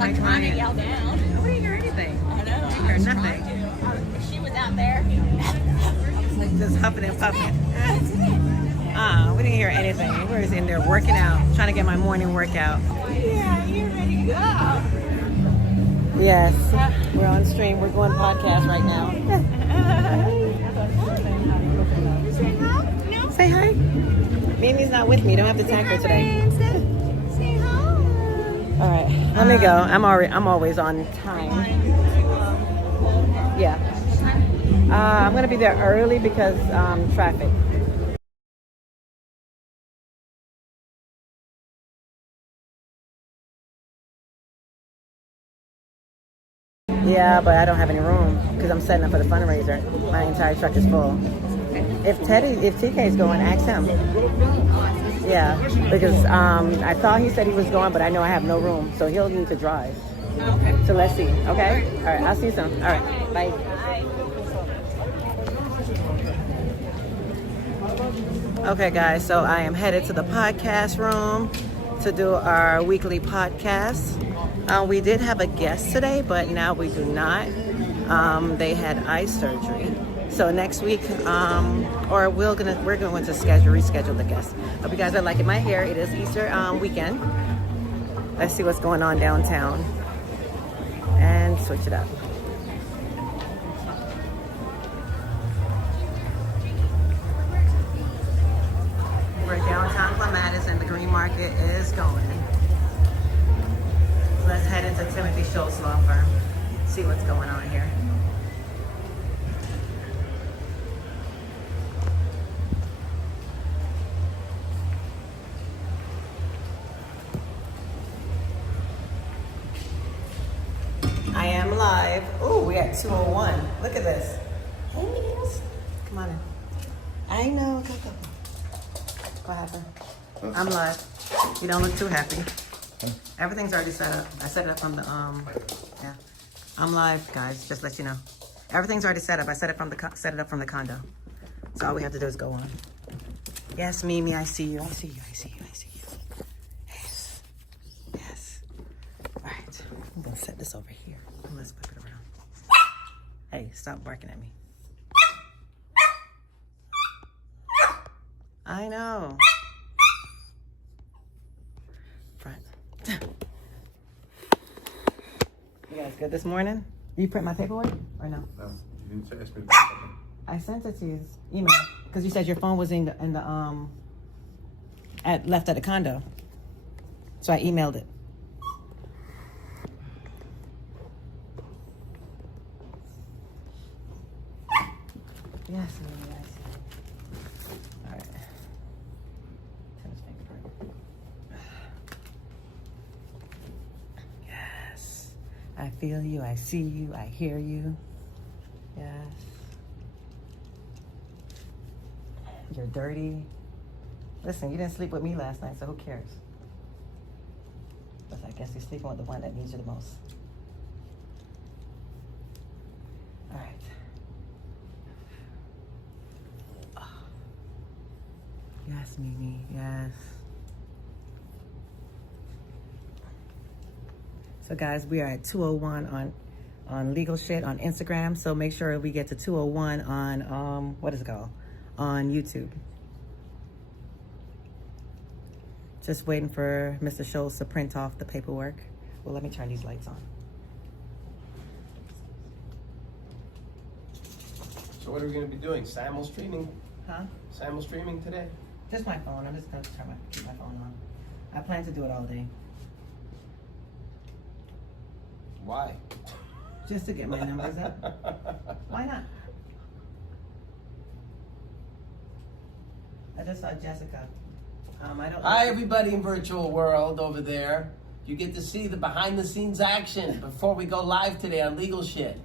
like trying to yell down. We didn't hear anything. I know. We didn't hear nothing. If she was out there. Just huffing and puffing. We didn't hear anything. We were just in there working out, trying to get my morning workout. Yeah, you're ready to go. Yes, we're on stream. We're going podcast right now. Say hi. No. Say hi. Mimi's not with me. Don't have to tag her today. Say hi. All right, let me go. I'm always on time. Yeah. I'm gonna be there early because traffic. Yeah, but I don't have any room because I'm setting up for the fundraiser. My entire truck is full. If TK is going, ask him. Yeah, because I thought he said he was going, but I know I have no room, so he'll need to drive. Okay. So let's see. Okay. All right. I'll see you soon. All right. Bye. Okay, guys. So I am headed to the podcast room to do our weekly podcast. We did have a guest today, but now we do not. They had eye surgery. So next week, we're going to reschedule the guest. Hope you guys are liking my hair. It is Easter weekend. Let's see what's going on downtown and switch it up. We're downtown Clematis and the green market is going. Let's head into Timothy Schultz law firm. See what's going on here. I am live. Oh, we got 201. Look at this. Hey, Miss. Come on in. I know. Go. What happened? I'm live. You don't look too happy. Everything's already set up. I set it up from the yeah. I'm live, guys. Just let you know. Everything's already set up. I set it up from the condo. So all we have to do is go on. Yes, Mimi, I see you. I see you. Yes. All right. I'm gonna set this over here. Let's flip it around. Hey, stop barking at me. I know. Front. You guys good this morning? You print my paperwork or no? No, you didn't ask me. I sent it to you, email, because you said your phone was in the left at the condo, so I emailed it. Yes, all right. Tim's fingerprint. Yes. I feel you, I see you, I hear you. Yes. You're dirty. Listen, you didn't sleep with me last night, so who cares? But I guess you're sleeping with the one that needs you the most. All right. Oh. Yes, Mimi, yes. So guys, we are at 201 on legal shit on Instagram. So make sure we get to 201 on what is it called? On YouTube. Just waiting for Mr. Schultz to print off the paperwork. Well, let me turn these lights on. So what are we going to be doing? Simul streaming? Huh? Simul streaming today? Just my phone. I'm just going to keep my phone on. I plan to do it all day. Why? Just to get my numbers up. Why not? I just saw Jessica. Hi, everybody in virtual world over there. You get to see the behind-the-scenes action before we go live today on Legal Shit.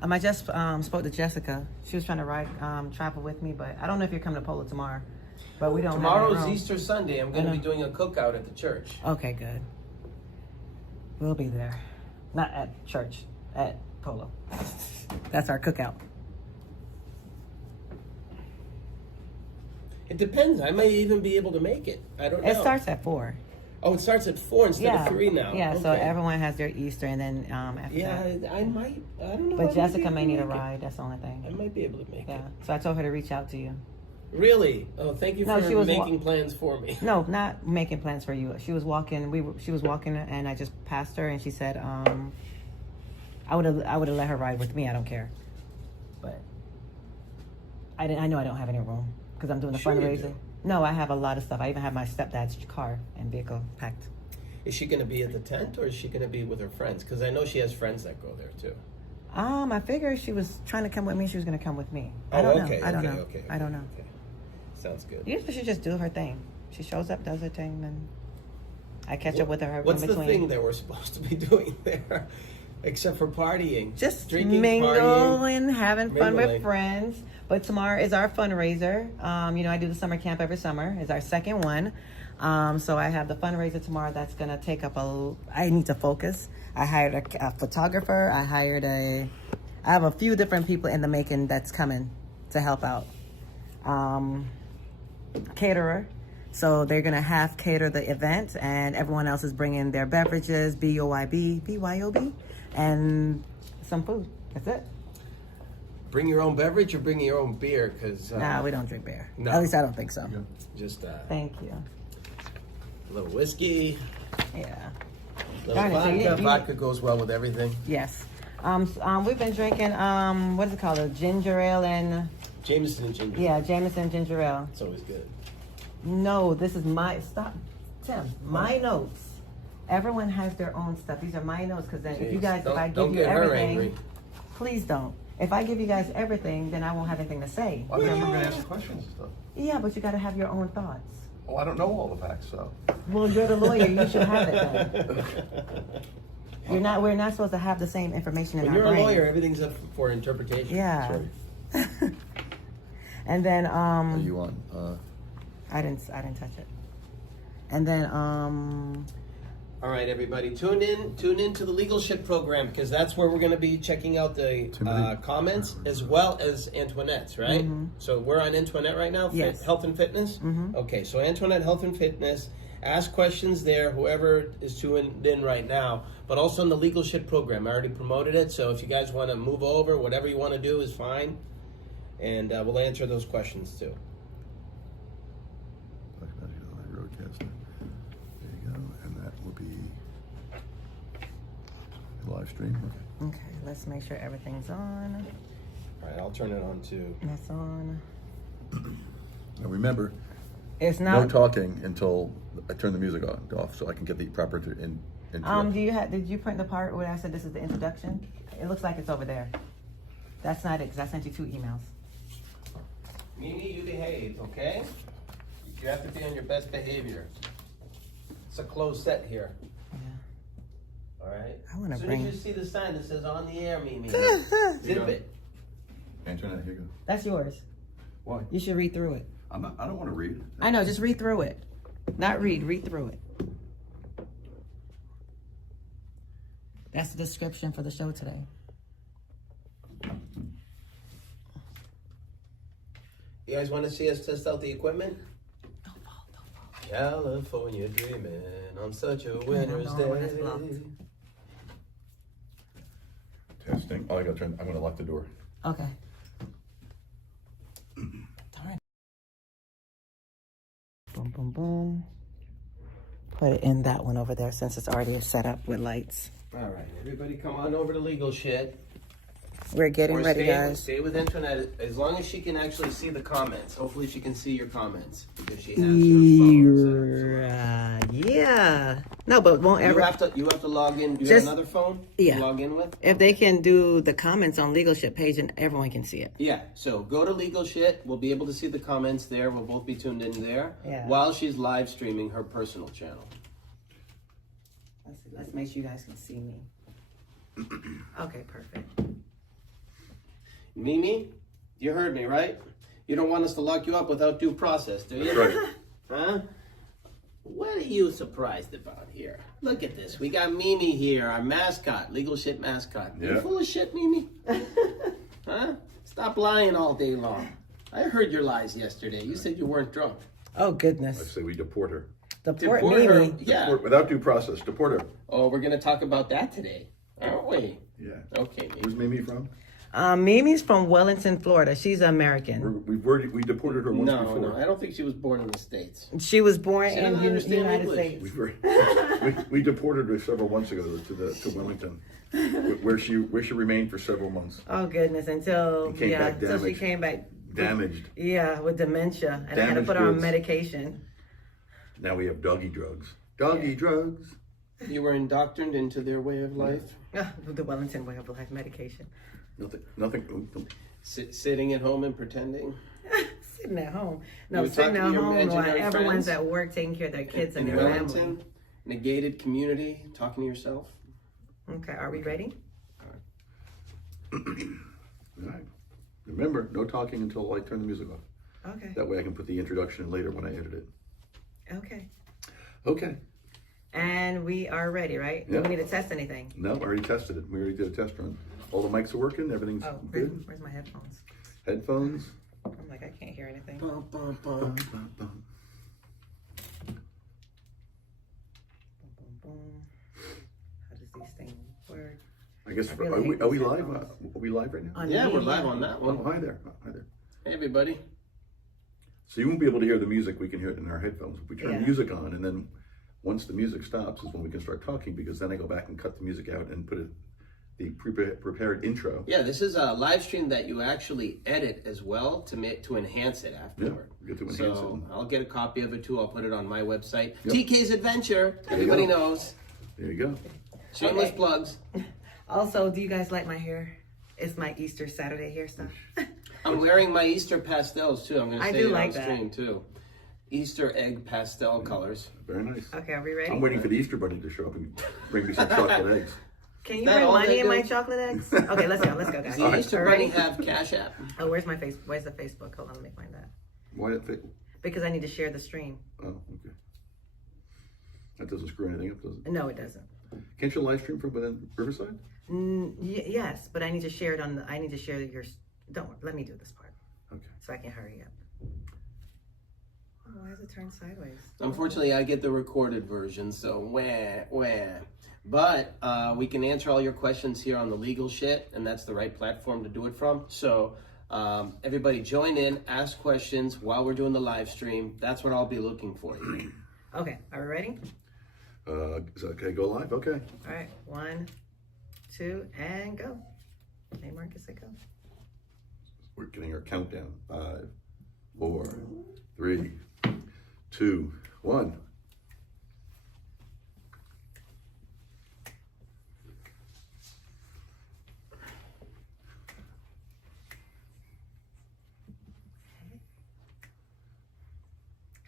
I just spoke to Jessica. She was trying to travel with me, but I don't know if you're coming to Polo tomorrow. But we don't. Tomorrow's Easter Sunday. I'm going to be doing a cookout at the church. Okay, good. We'll be there. Not at church, at Polo. That's our cookout. It depends. I may even be able to make it. I don't know. It starts at 4. Oh, it starts at 4 instead of 3 now. Yeah, so Okay. everyone has their Easter, and then after Yeah, that. I might. I don't know. But I Jessica might may be need a able to make ride. That's the only thing. it. I might be able to make Yeah. it. So I told her to reach out to you. Really? Oh, thank you No, for she was making plans for me. No, not making plans for you. She was walking. She was walking, and I just passed her, and she said, I would have let her ride with me. I don't care. But I know I don't have any room because I'm doing the Sure you fundraiser. do. No, I have a lot of stuff. I even have my stepdad's car and vehicle packed. Is she going to be at the tent, or is she going to be with her friends? Because I know she has friends that go there too. I figured she was trying to come with me. She was going to come with me. Oh, I don't okay, know. I don't know. okay. I don't know. Okay. Sounds good. Usually she just do her thing. She shows up, does her thing, and I catch up with her What's in the between. thing that we're supposed to be doing there, except for partying? Just drinking, mingle partying. and having fun mingling. with friends. But tomorrow is our fundraiser. I do the summer camp every summer. It's our second one. So I have the fundraiser tomorrow. That's gonna take up I need to focus. I hired a photographer. I have a few different people in the making that's coming to help out. Caterer. So they're gonna half cater the event, and everyone else is bringing their beverages, BYOB, and some food. That's it. Bring your own beverage or bring your own beer, because Nah, we don't drink beer. No. At least I don't think so. just Thank you. a little whiskey, Yeah. little Darn it, so vodka. you- Vodka goes well with everything. Yes. We've been drinking what is it called? A ginger ale and Jameson and ginger. Jameson ginger ale. It's always good. No, this is Tim. My notes. Everyone has their own stuff. These are my notes because then if you Jeez, guys, if I don't give you get her everything, angry. please don't. If I give you guys everything, then I won't have anything to say. I think I'm gonna ask questions and stuff. Yeah, but you got to have your own thoughts. Oh, I don't know all the facts, so. Well, you're the lawyer. You should have it then. We're not supposed to have the same information in When our you're a brain. lawyer, everything's up for interpretation. Yeah. Sorry. And then Are you on? I didn't touch it. And then All right, everybody, tune in to the Legal Shit program, because that's where we're going to be checking out the Timothy. comments as well as Antoinette's, right? So we're on Antoinette right now, Yes. Health and Fitness? Okay, so Antoinette Health and Fitness, ask questions there, whoever is tuned in right now, but also in the Legal Shit program. I already promoted it, so if you guys want to move over, whatever you want to do is fine, and we'll answer those questions too. Roadcaster. There you go, and that will be live stream. Okay. okay, let's make sure everything's on. All right, I'll turn it on too. That's on. Now remember, It's no not. talking until I turn the music off, so I can get the proper into Did you print the part where I said this is the introduction? It looks like it's over there. That's not it, because I sent you 2 emails. Mimi, you behave, okay? You have to be on your best behavior. It's a closed set here. Yeah. All right? I wanna As soon bring- as you see the sign that says on the air, Mimi, zip it. Internet. Here you go. That's yours. Why? You should read through it. I don't want to read. I know, just read through it. Not read through it. That's the description for the show today. You guys want to see us test out the equipment? Don't fall. California dreaming on such a winter's no, when it's day. blocked. Testing. Oh, I got to turn. I'm going to lock the door. Okay. Darn. Boom, boom, boom. Put it in that one over there since it's already set up with lights. All right, everybody come on over to Legal Shit. We're getting Or ready, guys. Stay with Antoinette as long as she can actually see the comments. Hopefully she can see your comments because she has your phone. Yeah. No, but won't You ever. have to log in. Do you Just- have another phone? yeah. To log in with? If they can do the comments on Legal Shit page, and everyone can see it. Yeah. So go to Legal Shit. We'll be able to see the comments there. We'll both be tuned in there while she's live streaming her personal channel. Let's make sure you guys can see me. Okay, perfect. Mimi, you heard me, right? You don't want us to lock you up without due process, do you? That's right. Huh? What are you surprised about here? Look at this. We got Mimi here, our mascot, Legal Shit mascot. You Yeah. full of shit, Mimi? Huh? Stop lying all day long. I heard your lies yesterday. You said you weren't drunk. Oh I goodness. say we deport her. Deport her. Mimi. Yeah. Deport, without due process, deport her. Oh, we're gonna talk about that today, aren't we? Yeah. Okay. Where's Mimi from? Mimi's from Wellington, Florida. She's American. We deported her once No, before. no, I don't think she was born in the States. She was born She in doesn't the understand United English. States. We deported her several months ago to Wellington, where she remained for several months. Oh goodness! Until Came back until she damaged. came back Damaged. Yeah, with dementia, and I had to Damaged put her on goods. medication. Now we have doggy drugs. Doggy drugs. You were indoctrined into their way of life. The Wellington way of life medication. Nothing. Sitting at home and pretending. Sitting at home. You No, were sitting talking at to your home while imaginary everyone's friends? at work taking care of their kids and In their Wellington, family. negated community, talking to yourself. Okay, are we ready? All right. Remember, no talking until I turn the music off. Okay. That way I can put the introduction in later when I edit it. Okay. Okay. And we are ready, right? Yeah. Do we need to test anything? No, I already tested it. We already did a test run. All the mics are working. Everything's Oh, good. where's my headphones? Headphones. I'm like, I can't hear anything. Bum, bum, bum. Bum, bum, bum. Boom, boom. How does these things work? I guess I really hate are we these live? headphones. Are we live right now? On Yeah, we're me, live on that Oh, one. hi there. Hi there. Hey, everybody. So you won't be able to hear the music. We can hear it in our headphones. If we turn Yeah. music on, and then once the music stops is when we can start talking, because then I go back and cut the music out and put the prepared intro. Yeah, this is a live stream that you actually edit as well to enhance it afterward. Yeah, get to enhance So it. I'll get a copy of it too. I'll put it on my website. Yep. TK's Adventure. There you Everybody go. knows. There you go. Shameless Okay. plugs. Also, do you guys like my hair? It's my Easter Saturday hair stuff. I'm wearing my Easter pastels too. I'm going to I say do it like on that. stream too. Easter egg pastel colors. Very nice. Okay, are we ready? I'm waiting for the Easter Bunny to show up and bring me some chocolate eggs. Can you That bring all money they in do? my chocolate eggs? Okay, let's go, guys. Does the Easter Ready? Bunny have Cash App? Oh, where's my face? Where's the Facebook? Hold on, let me find that. Why that fit? Because I need to share the stream. Oh, okay. That doesn't screw anything up, does it? No, it doesn't. Can't you live stream from within Riverside? Yes, but I need to share it on the. I need to share your. Don't let me do this part Okay. so I can hurry up. Oh, why is it turned sideways? Unfortunately, I get the recorded version, so wah. But we can answer all your questions here on the legal shit, and that's the right platform to do it from. So everybody join in, ask questions while we're doing the live stream. That's what I'll be looking for you. Okay, are we ready? Is that okay? Go live? Okay. All right, 1, 2, and go. Hey, Marcus, say go. We're getting our countdown. 5, 4, 3, 2, 1.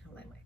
I'll let my-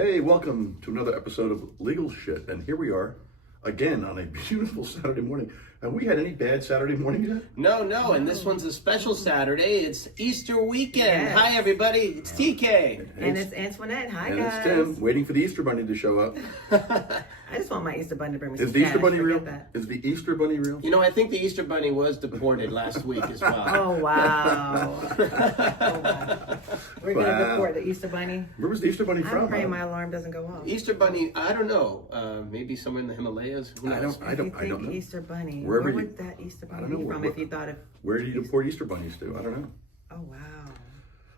Hey, welcome to another episode of Legal Shit. And here we are again on a beautiful Saturday morning. Have we had any bad Saturday mornings yet? No, and this one's a special Saturday. It's Easter weekend. Yes. Hi, everybody. It's TK. And it's Antoinette. Hi, And guys. it's Tim, waiting for the Easter Bunny to show up. I just want my Easter bunny to bring me Is some the Easter cash. Bunny real? Forget that. Is the Easter Bunny real? You know, I think the Easter Bunny was deported last week as well. Oh, wow. Oh, wow. We're going to Wow. deport the Easter bunny. Where was the Easter Bunny I'm from? praying my alarm doesn't go off. Easter Bunny, I don't know. Maybe somewhere in the Himalayas. Who knows? I don't If you think know. Easter bunny, Wherever where you- would that Easter I bunny don't be know. from Where- if you thought of... Where do you deport Easter bunnies to? I don't know. Oh, wow.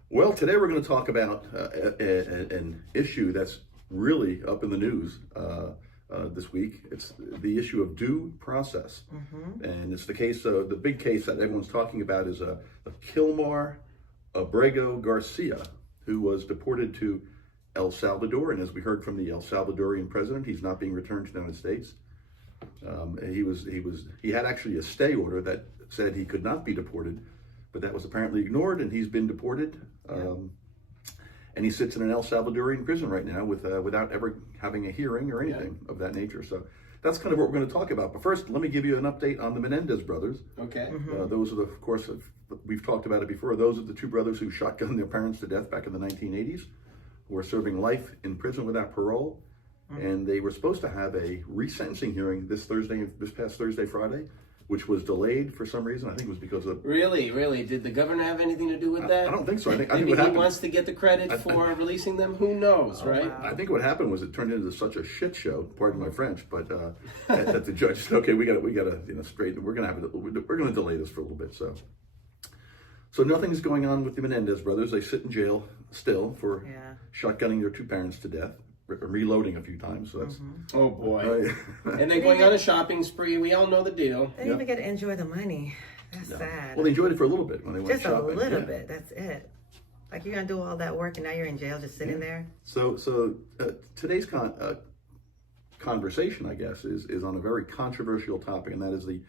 Well, today we're going to talk about an issue that's really up in the news this week. It's the issue of due process. And it's the case, the big case that everyone's talking about is a Kilmar Abrego Garcia, who was deported to El Salvador. And as we heard from the El Salvadorian president, he's not being returned to the United States. He had actually a stay order that said he could not be deported, but that was apparently ignored, and he's been deported. And he sits in an El Salvadorian prison right now without ever having a hearing or anything of that nature. So that's kind of what we're going to talk about. But first, let me give you an update on the Menendez brothers. Okay. Those are of course, we've talked about it before. Those are the two brothers who shotgunned their parents to death back in the 1980s, who are serving life in prison without parole. And they were supposed to have a resentencing hearing this past Thursday, Friday. which was delayed for some reason. I think it was because of. Really? Did the governor have anything to do with that? I don't think so. I think Maybe what he happened, wants to get the credit for releasing them. Who knows, right? I think what happened was it turned into such a shit show. Pardon my French, but that the judge said, "Okay, we got to straighten. We're going to delay this for a little bit." So nothing's going on with the Menendez brothers. They sit in jail still for shotgunning their 2 parents to death, reloading a few times. So that's Oh boy! And they're going on a shopping spree. We all know the deal. They didn't even get to enjoy the money. That's sad. Well, they enjoyed it for a little bit when they went Just shopping. a little bit. That's it. Like you're gonna do all that work and now you're in jail just sitting there. So today's conversation, I guess, is on a very controversial topic, and that is the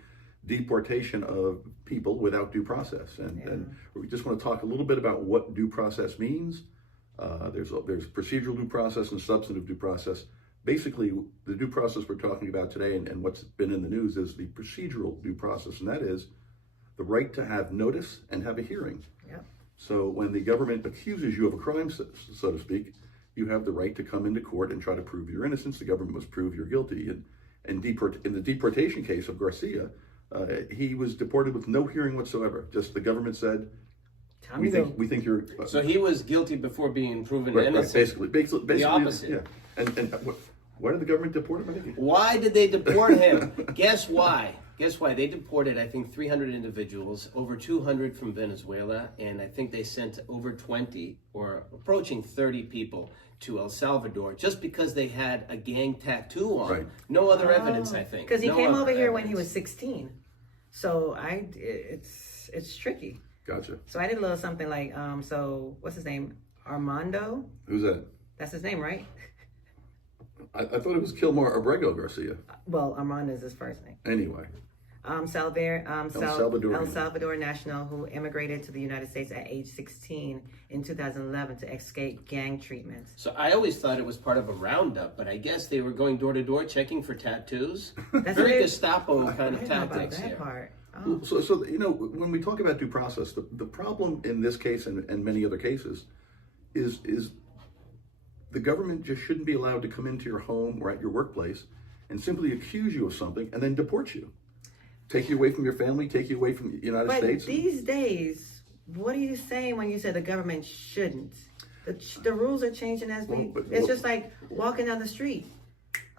deportation of people without due process. And we just want to talk a little bit about what due process means. There's procedural due process and substantive due process. Basically, the due process we're talking about today and what's been in the news is the procedural due process, and that is the right to have notice and have a hearing. Yep. So when the government accuses you of a crime, so to speak, you have the right to come into court and try to prove your innocence. The government must prove you're guilty. And in the deportation case of Garcia, he was deported with no hearing whatsoever. Just the government said, we think you're. So he was guilty before being proven Right, innocent. basically the opposite. Yeah. And why did the government deport him? I think. Why did they deport him? Guess why? They deported, I think, 300 individuals, over 200 from Venezuela, and I think they sent over 20 or approaching 30 people to El Salvador just because they had a gang tattoo on. Right. No other evidence, I think. Because he No came other over here when he evidence. was 16. So it's tricky. Gotcha. So I did a little something like, so what's his name? Armando? Who's that? That's his name, right? I thought it was Kilmar Abrego Garcia. Well, Armando is his first name. Anyway. El Salvador national who immigrated to the United States at age 16 in 2011 to escape gang treatment. So I always thought it was part of a roundup, but I guess they were going door to door checking for tattoos. That's Very what it- Gestapo kind I of didn't know about tactics that here. part. Oh. So when we talk about due process, the problem in this case and many other cases is the government just shouldn't be allowed to come into your home or at your workplace and simply accuse you of something and then deport you. Take you away from your family, take you away from the United States. But these days, what are you saying when you say the government shouldn't? The rules are changing as we. It's just like walking down the street.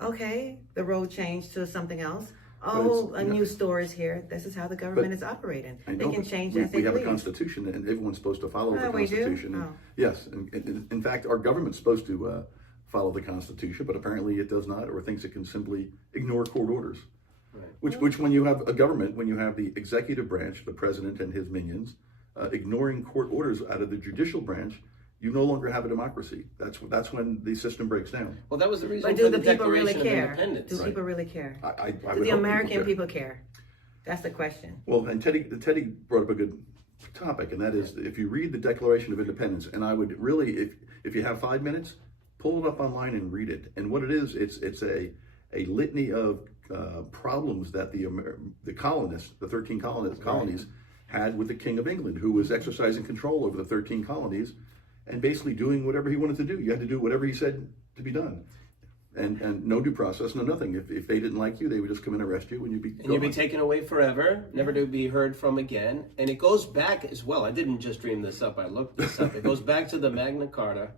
Okay, the road changed to something else. Oh, a new store is here. This is how the government is operating. They can change as they We have a please. constitution, and everyone's supposed to follow the we do? constitution. And Oh. yes, and in fact, our government's supposed to follow the constitution, but apparently it does not, or thinks it can simply ignore court orders. Right. Which, when you have a government, when you have the executive branch, the president and his minions, ignoring court orders out of the judicial branch, you no longer have a democracy. That's when the system breaks down. Well, that was the reason But for do the the people really Declaration of care? Independence. Do people really care? I Do would the hope American people people care? That's the question. Well, and Teddy brought up a good topic, and that is if you read the Declaration of Independence, and I would really, if you have 5 minutes, pull it up online and read it. And what it is, it's a litany of problems that the colonists, the 13 colonies, had with the King of England, who was exercising control over the 13 colonies and basically doing whatever he wanted to do. You had to do whatever he said to be done. And no due process, no nothing. If they didn't like you, they would just come and arrest you, and you'd be gone. You'd be taken away forever, never to be heard from again. And it goes back as well. I didn't just dream this up. I looked this up. It goes back to the Magna Carta,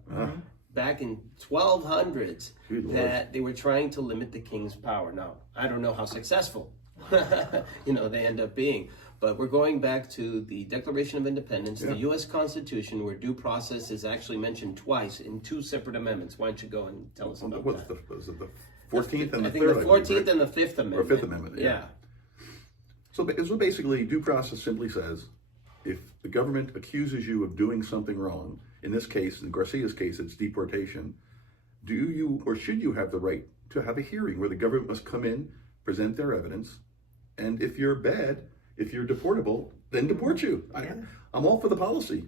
back in 1200s, that they were trying to limit the king's power. Now, I don't know how successful, they end up being. But we're going back to the Declaration of Independence, the U.S. Constitution, where due process is actually mentioned twice in 2 separate amendments. Why don't you go and tell us about that? Was it the 14th and the 3rd? I think the 14th and the 5th Amendment. Or 5th Amendment, yeah. So basically, due process simply says, if the government accuses you of doing something wrong, in this case, in Garcia's case, it's deportation, do you or should you have the right to have a hearing where the government must come in, present their evidence, and if you're bad, if you're deportable, then deport you. I'm all for the policy.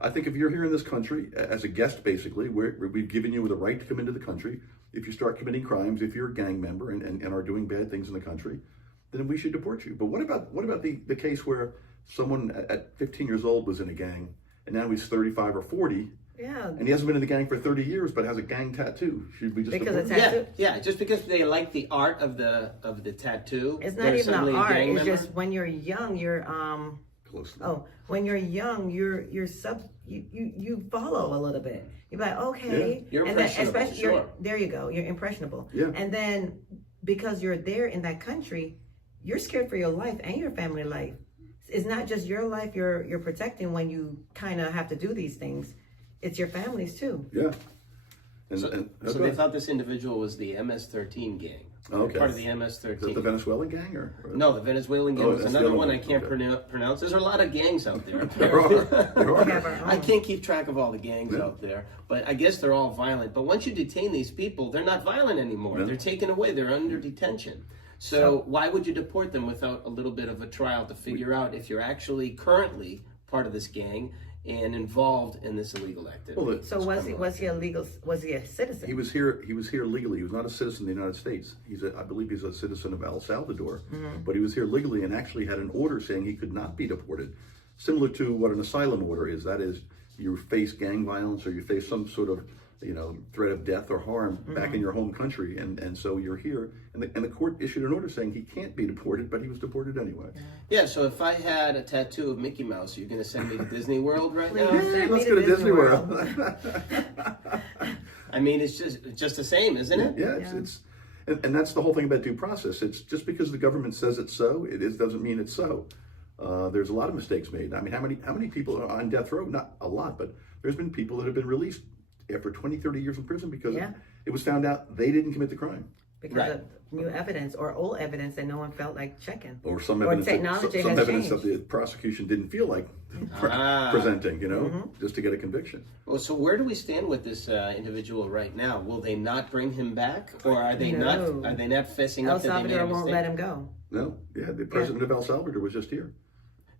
I think if you're here in this country as a guest, basically, we've given you the right to come into the country. If you start committing crimes, if you're a gang member and are doing bad things in the country, then we should deport you. But what about the case where someone at 15 years old was in a gang and now he's 35 or 40 Yeah. And he hasn't been in the gang for 30 years, but has a gang tattoo. Should we just Because deport it's him? Yeah, just because they like the art of the tattoo. It's not they're even suddenly an a art. gang It's member? just when you're young, you're Close to that. when you're young, you follow a little bit. You're like, okay. You're and then, impressionable, especially sure. there you go. You're impressionable. Yeah. And then because you're there in that country, you're scared for your life and your family life. It's not just your life you're protecting when you kind of have to do these things. It's your families too. Yeah. So go they ahead. thought this individual was the MS-13 gang. Okay. Part of the Is that MS-13. the Venezuelan gang or? No, the Venezuelan gang Oh, was that's the another other one one. I can't Okay. pronounce. There's a lot of gangs out there. There are. There We have are. our I own. can't keep track of all the gangs Yeah. out there, but I guess they're all violent. But once you detain these people, they're not violent anymore. No. They're taken away. They're under detention. So why would you deport them without a little bit of a trial to figure out if you're actually currently part of this gang and involved in this illegal activity? Well, So was he a legal? Was he a citizen? He was here legally. He was not a citizen of the United States. I believe he's a citizen of El Salvador, but he was here legally and actually had an order saying he could not be deported, similar to what an asylum order is. That is, you face gang violence or you face some sort of threat of death or harm back in your home country, and so you're here, and the court issued an order saying he can't be deported, but he was deported anyway. Yeah, so if I had a tattoo of Mickey Mouse, are you going to send me to Disney World right now? Send Let's me go to to Disney Disney World. I mean, it's just the same, isn't it? Yeah, and that's the whole thing about due process. It's just because the government says it's so, doesn't mean it's so. There's a lot of mistakes made. I mean, how many people are on death row? Not a lot, but there's been people that have been released after 20, 30 years in prison because it was found out they didn't commit the crime. Because of new evidence or old evidence that no one felt like checking. Or some evidence, technology some has evidence that changed. the prosecution didn't feel like presenting, just to get a conviction. Well, so where do we stand with this individual right now? Will they not bring him back, or are they No. not fessing El up that they made Salvador a won't mistake? let him go. No, the president of El Salvador was just here.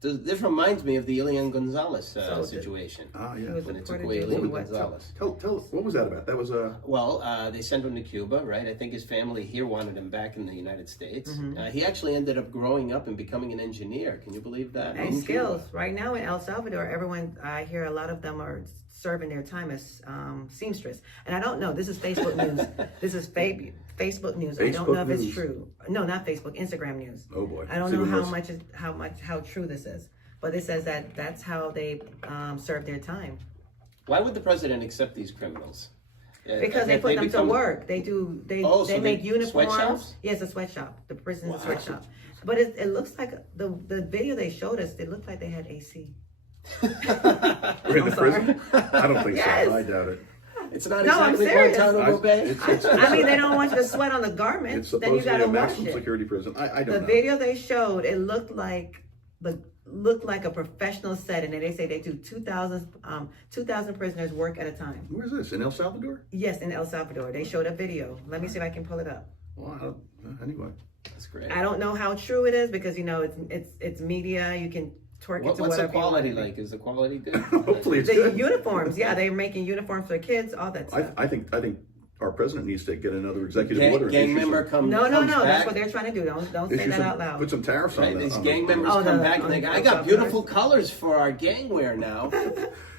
This reminds me of the 𝐄𝐦𝐚𝐢𝐥 situation. Ah, yeah. was When it took deported away to Ilian what? Gonzalez. Tell what was that about? That was Well, they sent him to Cuba, right? I think his family here wanted him back in the United States. He actually ended up growing up and becoming an engineer. Can you believe that? And In skills. Cuba. Right now in El Salvador, everyone, I hear a lot of them are serving their time as seamstress. And I don't know, this is Facebook news. This is Facebook news. I don't Facebook know if news. it's true. No, not Facebook, Instagram news. oh boy. I don't See know what how true this is. But it says that that's how they serve their time. Why would the president accept these criminals? Because they put them to become- work. They Oh, so they make uniforms. sweatshops? Yes, a sweatshop. The prison's Wow. sweatshop. But it looks like the video they showed us, it looked like they had AC. We're in the prison? I don't think Yes. so. I doubt it. It's not No, I'm exactly serious. Guantanamo Bay. It's I mean, they don't want you to sweat on the it's garments. Then supposed you to be gotta a wash maximum it. security prison. I The don't know. video they showed, it looked like a professional setting, and they say they do 2,000 prisoners work at a time. Where's this? In El Salvador? Yes, in El Salvador. They showed a video. Let me see if I can pull it up. Well, anyway. That's great. I don't know how true it is because it's media. You can twerk it to What's the whatever you quality want. like? Is the quality good? Hopefully it's The good. uniforms, yeah, they're making uniforms for kids, all that stuff. I think our president needs to get another executive order. and Gang issue member some- No, comes that's back. what they're trying to do. Don't say issue that some- out loud. Put some tariffs on Right, that. these on gang the- members Oh, come the- back and they go, I got beautiful colors for our gang wear now.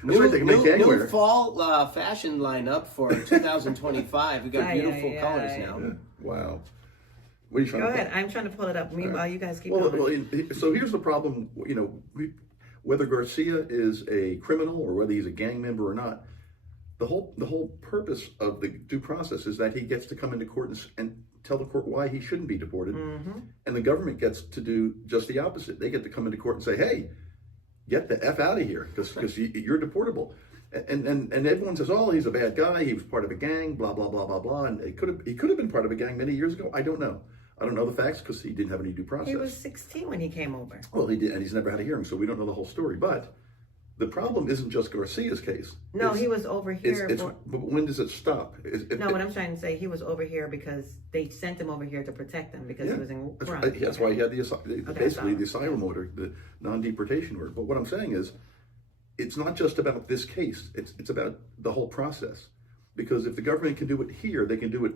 New, right, they can make gang new wear. fall fashion lineup for 2025. We got Ay, beautiful ay, colors ay. now. Yeah. Wow. What are you trying Go to ahead. I'm trying to pull it up. Meanwhile, you guys keep Well, going. so here's the problem. Whether Garcia is a criminal or whether he's a gang member or not, the whole purpose of the due process is that he gets to come into court and tell the court why he shouldn't be deported, and the government gets to do just the opposite. They get to come into court and say, "Hey, get the F out of here because you're deportable." And everyone says, "Oh, he's a bad guy. He was part of a gang. Blah blah blah blah blah." And he could have been part of a gang many years ago. I don't know. I don't know the facts because he didn't have any due process. He was 16 when he came over. Well, he did, and he's never had a hearing, so we don't know the whole story. But the problem isn't just Garcia's case. No, he was over here. But when does it stop? No, what I'm trying to say, he was over here because they sent him over here to protect him because he was in crime. That's why he had basically the asylum. asylum order, the non-deportation order. But what I'm saying is, it's not just about this case. It's about the whole process. Because if the government can do it here, they can do it.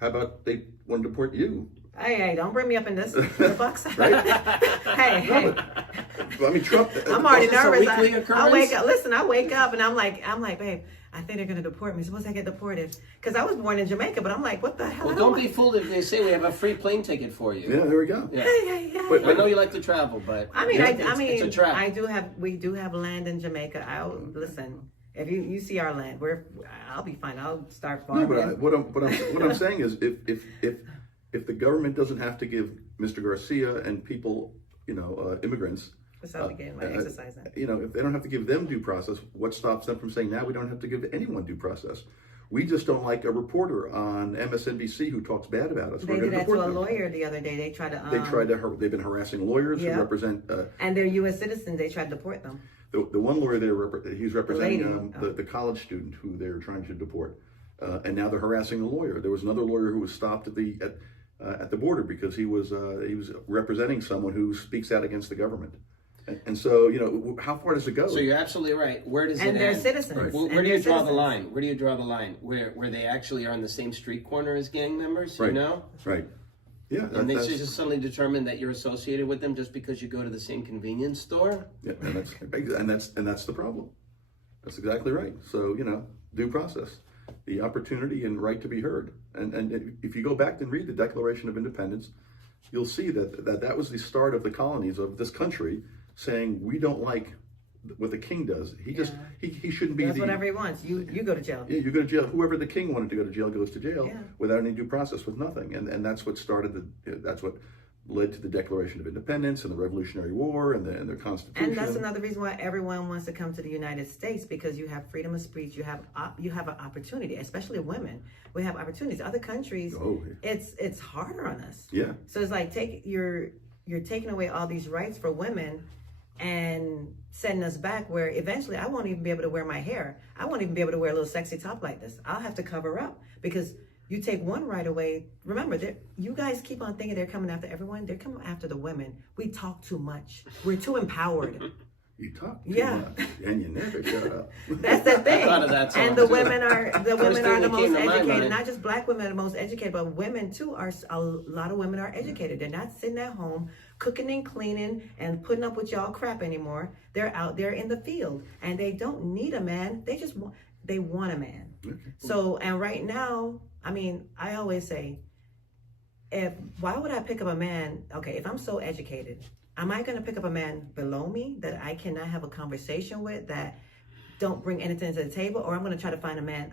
How about they want to deport you? Hey, don't bring me up in this box. Right? Hey. I mean, Trump. I'm already Is this a nervous. weekly I occurrence? wake up. Listen, I wake up and I'm like, babe, I think they're gonna deport me. Suppose I get deported? Because I was born in Jamaica, but I'm like, what the hell? Well, don't be fooled if they say we have a free plane ticket for you. Yeah, there we go. Yeah. Yeah. But- I know you like to travel, but I mean, Yeah, it's a trap. we do have land in Jamaica. Listen. If you see our land, I'll be fine. I'll start No, farming. but what I'm saying is, if the government doesn't have to give Mr. Garcia and people, immigrants, That's how we get my exercise in. if they don't have to give them due process, what stops them from saying now we don't have to give anyone due process? We just don't like a reporter on MSNBC who talks bad about us. They We're did gonna that to deport a them. lawyer the other day. They tried to. They've been harassing lawyers Yeah. who represent. And they're U.S. citizens. They tried to deport them. The one lawyer there, he's representing lady. the college student who they're trying to deport, and now they're harassing the lawyer. There was another lawyer who was stopped at the border because he was representing someone who speaks out against the government, and so how far does it go? So you're absolutely right. Where does it end? And they're citizens. Right. Well, And where do you they're draw the citizens. line? Where do you draw the line? Where they actually are on the same street corner as gang members? Right. You know? Right. Yeah. And they just suddenly determine that you're associated with them just because you go to the same convenience store? Yeah, and that's the problem. That's exactly right. So due process, the opportunity and right to be heard. And if you go back and read the Declaration of Independence, you'll see that was the start of the colonies of this country saying we don't like what the king does. He shouldn't be. That's whatever he wants. You go to jail. Yeah, you go to jail. Whoever the king wanted to go to jail goes to jail Yeah. without any due process, with nothing. And that's what started that's what led to the Declaration of Independence and the Revolutionary War and their Constitution. And that's another reason why everyone wants to come to the United States, because you have freedom of speech, you have an opportunity, especially women. We have opportunities. Other countries, it's harder on us. Yeah. So it's like you're taking away all these rights for women and setting us back where eventually I won't even be able to wear my hair. I won't even be able to wear a little sexy top like this. I'll have to cover up because you take one right away. Remember, you guys keep on thinking they're coming after everyone. They're coming after the women. We talk too much. We're too empowered. You talk too Yeah. much, and you never shut up. That's the thing. I thought of that song, And the too. women are the First thing most that came to my educated. mind. Not just black women are the most educated, but women too are. A lot of women are educated. They're not sitting at home cooking and cleaning and putting up with y'all crap anymore. They're out there in the field, and they don't need a man. They just want a man. So, and right now, I mean, I always say, why would I pick up a man? Okay, if I'm so educated, am I going to pick up a man below me that I cannot have a conversation with, that don't bring anything to the table? Or I'm going to try to find a man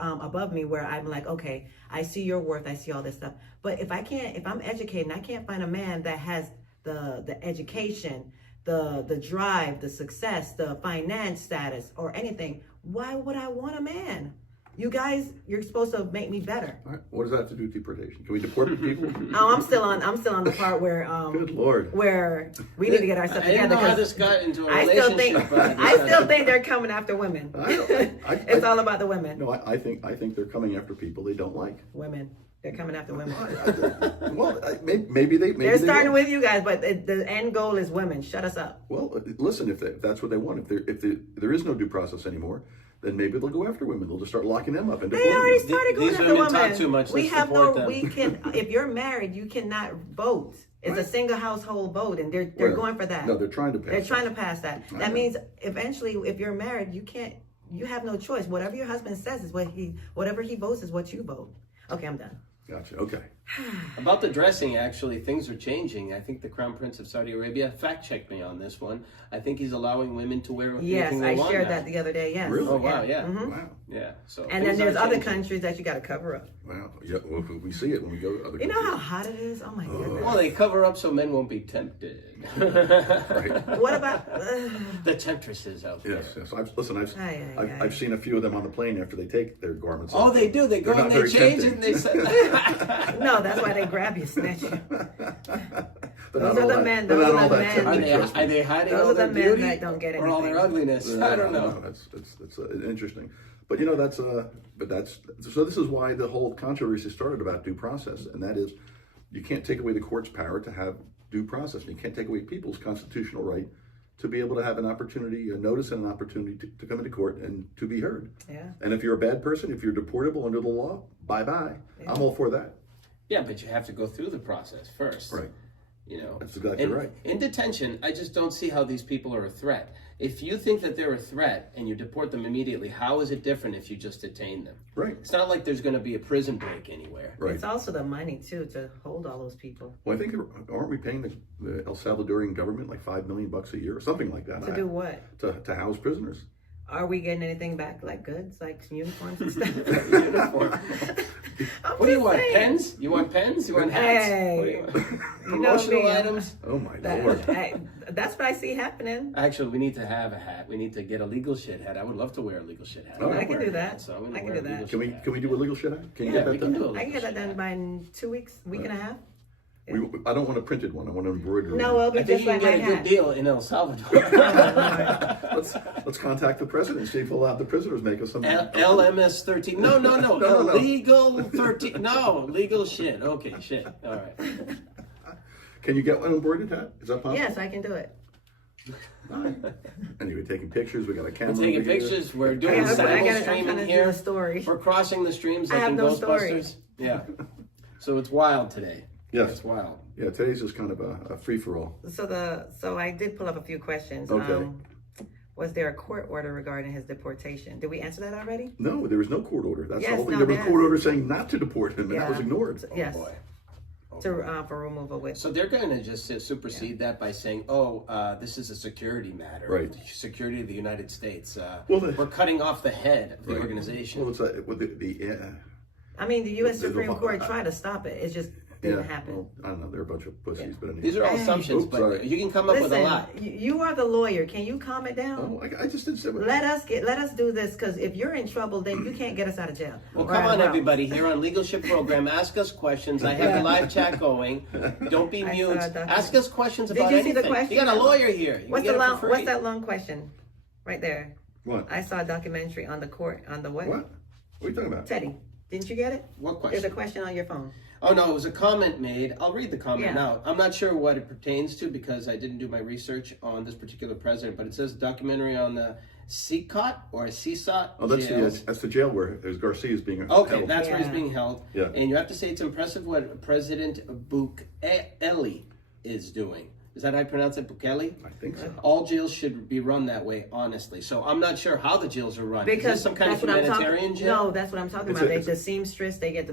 above me where I'm like, okay, I see your worth, I see all this stuff. But if I'm educated and I can't find a man that has the education, the drive, the success, the finance status, or anything, why would I want a man? You guys, you're supposed to make me better. All right. What does that have to do with deportation? Can we deport people? Oh, I'm still on the part where Good Lord. where we need to get ourselves I didn't together. know how 'cause this got into a I still relationship. think I still think they're coming after women. It's all about the women. No, I think they're coming after people they don't like. Women. They're coming after women. Well, maybe They're starting will. with you guys, but the end goal is women. Shut us up. Well, listen, if that's what they want, if there is no due process anymore, then maybe they'll go after women. They'll just start locking them up and They deporting already them. started going These after women women. talk too much. We Let's have deport no. them. We can. If you're married, you cannot vote. It's a single household vote, and they're Where? going for that. No, they're trying to pass. They're it. trying to pass that. I That know. means eventually, if you're married, you can't. You have no choice. Whatever your husband says is whatever he votes is what you vote. Okay, I'm done. Gotcha. Okay. About the dressing, actually, things are changing. I think the Crown Prince of Saudi Arabia, fact check me on this one. I think he's allowing women to wear Yes, anything they I want shared now. that the other day. Yes. Really? Oh, wow, yeah. Mhm. Wow. Yeah. So And then things there's are other changing. countries that you got to cover up. Wow. Yeah. Well, we see it when we go to other You know countries. how hot it is? Oh my goodness. Well, they cover up so men won't be tempted. Right. What about? The temptresses out there. Yes. Aye, aye. I've seen a few of them on the plane after they take their garments Oh, off. they do. They go They're and not they very change it tempting. and they say, No, that's why they grab you, snatch you. They're Those not are all the that- men- they're those not are all the that men. tempting, trust me. are they hiding Those all are their the men beauty that don't get or all their anything. ugliness? I don't know. That's interesting, but so this is why the whole controversy started about due process, and that is, you can't take away the court's power to have due process, and you can't take away people's constitutional right to be able to have an opportunity, a notice and an opportunity to come into court and to be heard. Yeah. And if you're a bad person, if you're deportable under the law, bye-bye. Yeah. I'm all for that. Yeah, but you have to go through the process first. Right. You know, That's exactly right. In detention, I just don't see how these people are a threat. If you think that they're a threat and you deport them immediately, how is it different if you just detain them? Right. It's not like there's going to be a prison break anywhere. Right. It's also the money too to hold all those people. Well, I think aren't we paying the El Salvadorian government like $5 million a year or something like that? To do what? To house prisoners. Are we getting anything back, like goods, like uniforms and stuff? Uniform. What do you want? saying. Pens? You want pens? You want hats? Hey. What do you want? You know Promotional me, items? Oh my Lord. That's what I see happening. Actually, we need to have a hat. We need to get a legal shit hat. I would love to wear a legal shit hat. Oh. I can wear do a that. hat, so I'm gonna I can wear do a legal that. Can we shit can we do a legal shit? Can you Yeah, get that we can done? do a I can get that legal done by in 2 weeks, week and a half. I don't want a printed one. I want an embroidered No, one. it'll be I think just you can like my get a good hat. deal in El Salvador. Let's contact the president. See if he'll have the prisoners make us some. LMS 13. No. No. Legal 13. No, legal shit. Okay, shit. All right. Can you get one embroidered hat? Is that possible? Yes, I can do it. Anyway, taking pictures. We got a camera. We're taking over here. pictures. We're I doing gotta- simul I'm trying streaming to do here. a story. We're crossing the streams like I have in no Ghostbusters. story. Yeah. So it's wild today. Yes. It's wild. Yeah, today's just kind of a free for all. So I did pull up a few questions. Okay. Was there a court order regarding his deportation? Did we answer that already? No, there was no court order. That's Yes, the whole thing. no, There was a there court is. order saying not to deport him, and that Yeah. was ignored. Yes. Boy. For removal with. So they're going to just supersede that by saying, this is a security matter. Right. Security of the United States. Well, we're cutting off the head of the Right. organization. Well, it's with I mean, the U.S. There's a Supreme lot- Court tried to stop it. It just didn't yeah. happen. Well, I don't know. They're a bunch of pussies, but anyway. These are all Hey. assumptions, Oops, but sorry. you can come up with a lot. You are the lawyer. Can you calm it down? Oh, I just didn't say what. Let us do this, because if you're in trouble, then you can't get us out of jail. Well, Or come out on, of everybody, here on Legal Ship Program. Ask us questions. I have the live chat going. Don't be I mute. saw a document. Ask us questions Did about you see anything. the question? You got a lawyer here. You What's can the get it long? for free. What's that long question? Right there. What? I saw a documentary on the court on the what? What? What are you talking about? Teddy, didn't you get it? What There's question? a question on your phone. Oh, no, it was a comment made. I'll read the comment Yeah. now. I'm not sure what it pertains to because I didn't do my research on this particular president, but it says documentary on the CSOT or CSOT Oh, that's jails. the jail where Garcia is being Okay, held. that's where he's Yeah. being held. Yeah. And you have to say it's impressive what President Bukele is doing. Is that how I pronounce it, Bukele? I think so. All jails should be run that way, honestly. So I'm not sure how the jails are run. Is Because this some kind of that's what I'm humanitarian talking. jail? No, that's what I'm talking It's about. a- it's The seamstress, they get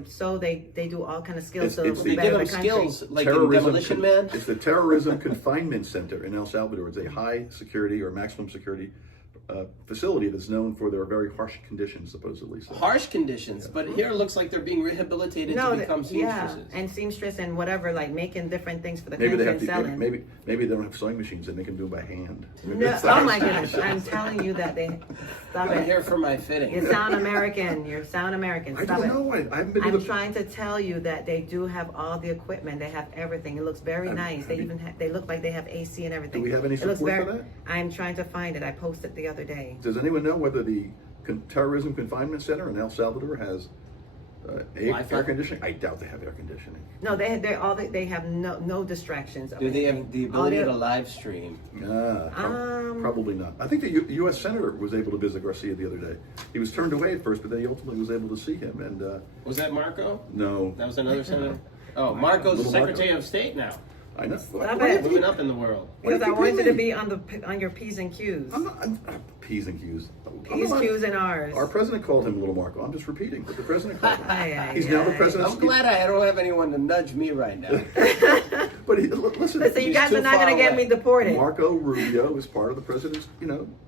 they do all kind of skills. It's- So it's to the- They better give them the country. skills like in Demolition Man. It's the Terrorism Confinement Center in El Salvador. It's a high security or maximum security facility that's known for their very harsh conditions, supposedly. So. Harsh conditions, but here it looks like they're being rehabilitated to become yeah, seamstresses. and seamstress and whatever, like making different things for the Maybe they country have and to. selling. Maybe they don't have sewing machines and they can do it by hand. Maybe No, that's how oh my it's- goodness! I'm telling you that they stop I'm it. here for my fitting. You sound American. You sound American. I Stop don't it. know. I haven't been to I'm the. trying to tell you that they do have all the equipment. They have everything. It looks very nice. They even they look like they have AC and everything. Do we have any It looks support for very. that? I'm trying to find it. I posted the other day. Does anyone know whether the Terrorism Confinement Center in El Salvador has Wi-Fi? air conditioning? I doubt they have air conditioning. No, they have no distractions. Of Do they have anything. the All ability they- to live stream? Probably not. I think the U.S. Senator was able to visit Garcia the other day. He was turned away at first, but then he ultimately was able to see him. And Was that Marco? no, That was another senator? Oh, Marco's the Little Marco. Secretary of State now. I know. Stop Why it. do you- Moving up in the world. Because I keep wanted you to doing? be on your P's and Q's. I'm P's and Q's. P's, Q's, and R's. Our president called him Little Marco. I'm just repeating what the president called him. Aye, aye, He's now the aye. president. I'm glad I don't have anyone to nudge me right now. But listen, Listen, you He's guys too are not far going to get away. me deported. Marco Rubio is part of the president's,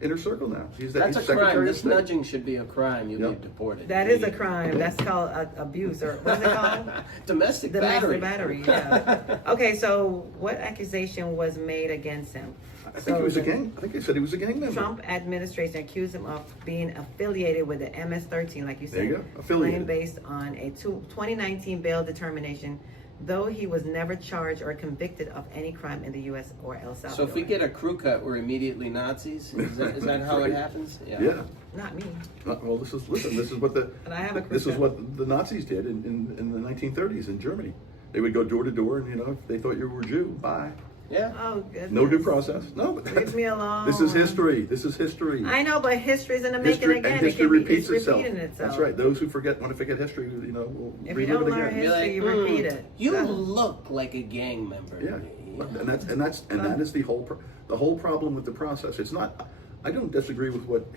inner circle now. That's a Secretary crime. of This State. nudging should be a crime. You'll Yep. be deported. That is a crime. That's called abuse, or what is it called? Domestic Domestic battery. battery. Yeah. Okay, so what accusation was made against him? I think he was a gang. I think they said he was a gang member. Trump administration accused him of being affiliated with the MS-13, like you said. There you go. Affiliated. Claim based on a 2019 bail determination, though he was never charged or convicted of any crime in the U.S. or El Salvador. So if we get a crew cut, we're immediately Nazis? Is that how Right. it happens? Yeah. Not me. Well, this is what the But I have a this is quick- what the Nazis did in the 1930s in Germany. They would go door to door, and if they thought you were a Jew, bye. Yeah. Oh, goodness. No due process. No. But Leave me alone. This is history. This is history. I know, but history's in the making History again. and It history can be- repeats it's itself. repeating itself. That's right. Those who want to forget history, will If you relive don't it learn again. Be history, like, you repeat it. You So- look like a gang member. Yeah. that is the whole problem with the process. It's not. I don't disagree with what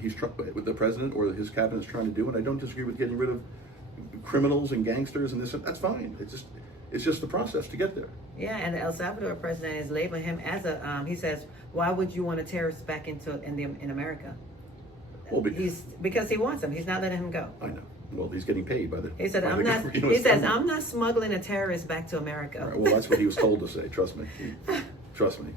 with the president or his cabinet is trying to do, and I don't disagree with getting rid of criminals and gangsters and this. That's fine. It's just the process to get there. Yeah, and the El Salvador president is labeling him as a. He says, "Why would you want a terrorist back in America?" Well, because he wants him. He's not letting him go. I know. Well, he's getting paid by the. He said, "I'm not." He says, "I'm not smuggling a terrorist back to America." Right, well, that's what he was told to say. Trust me. Trust me.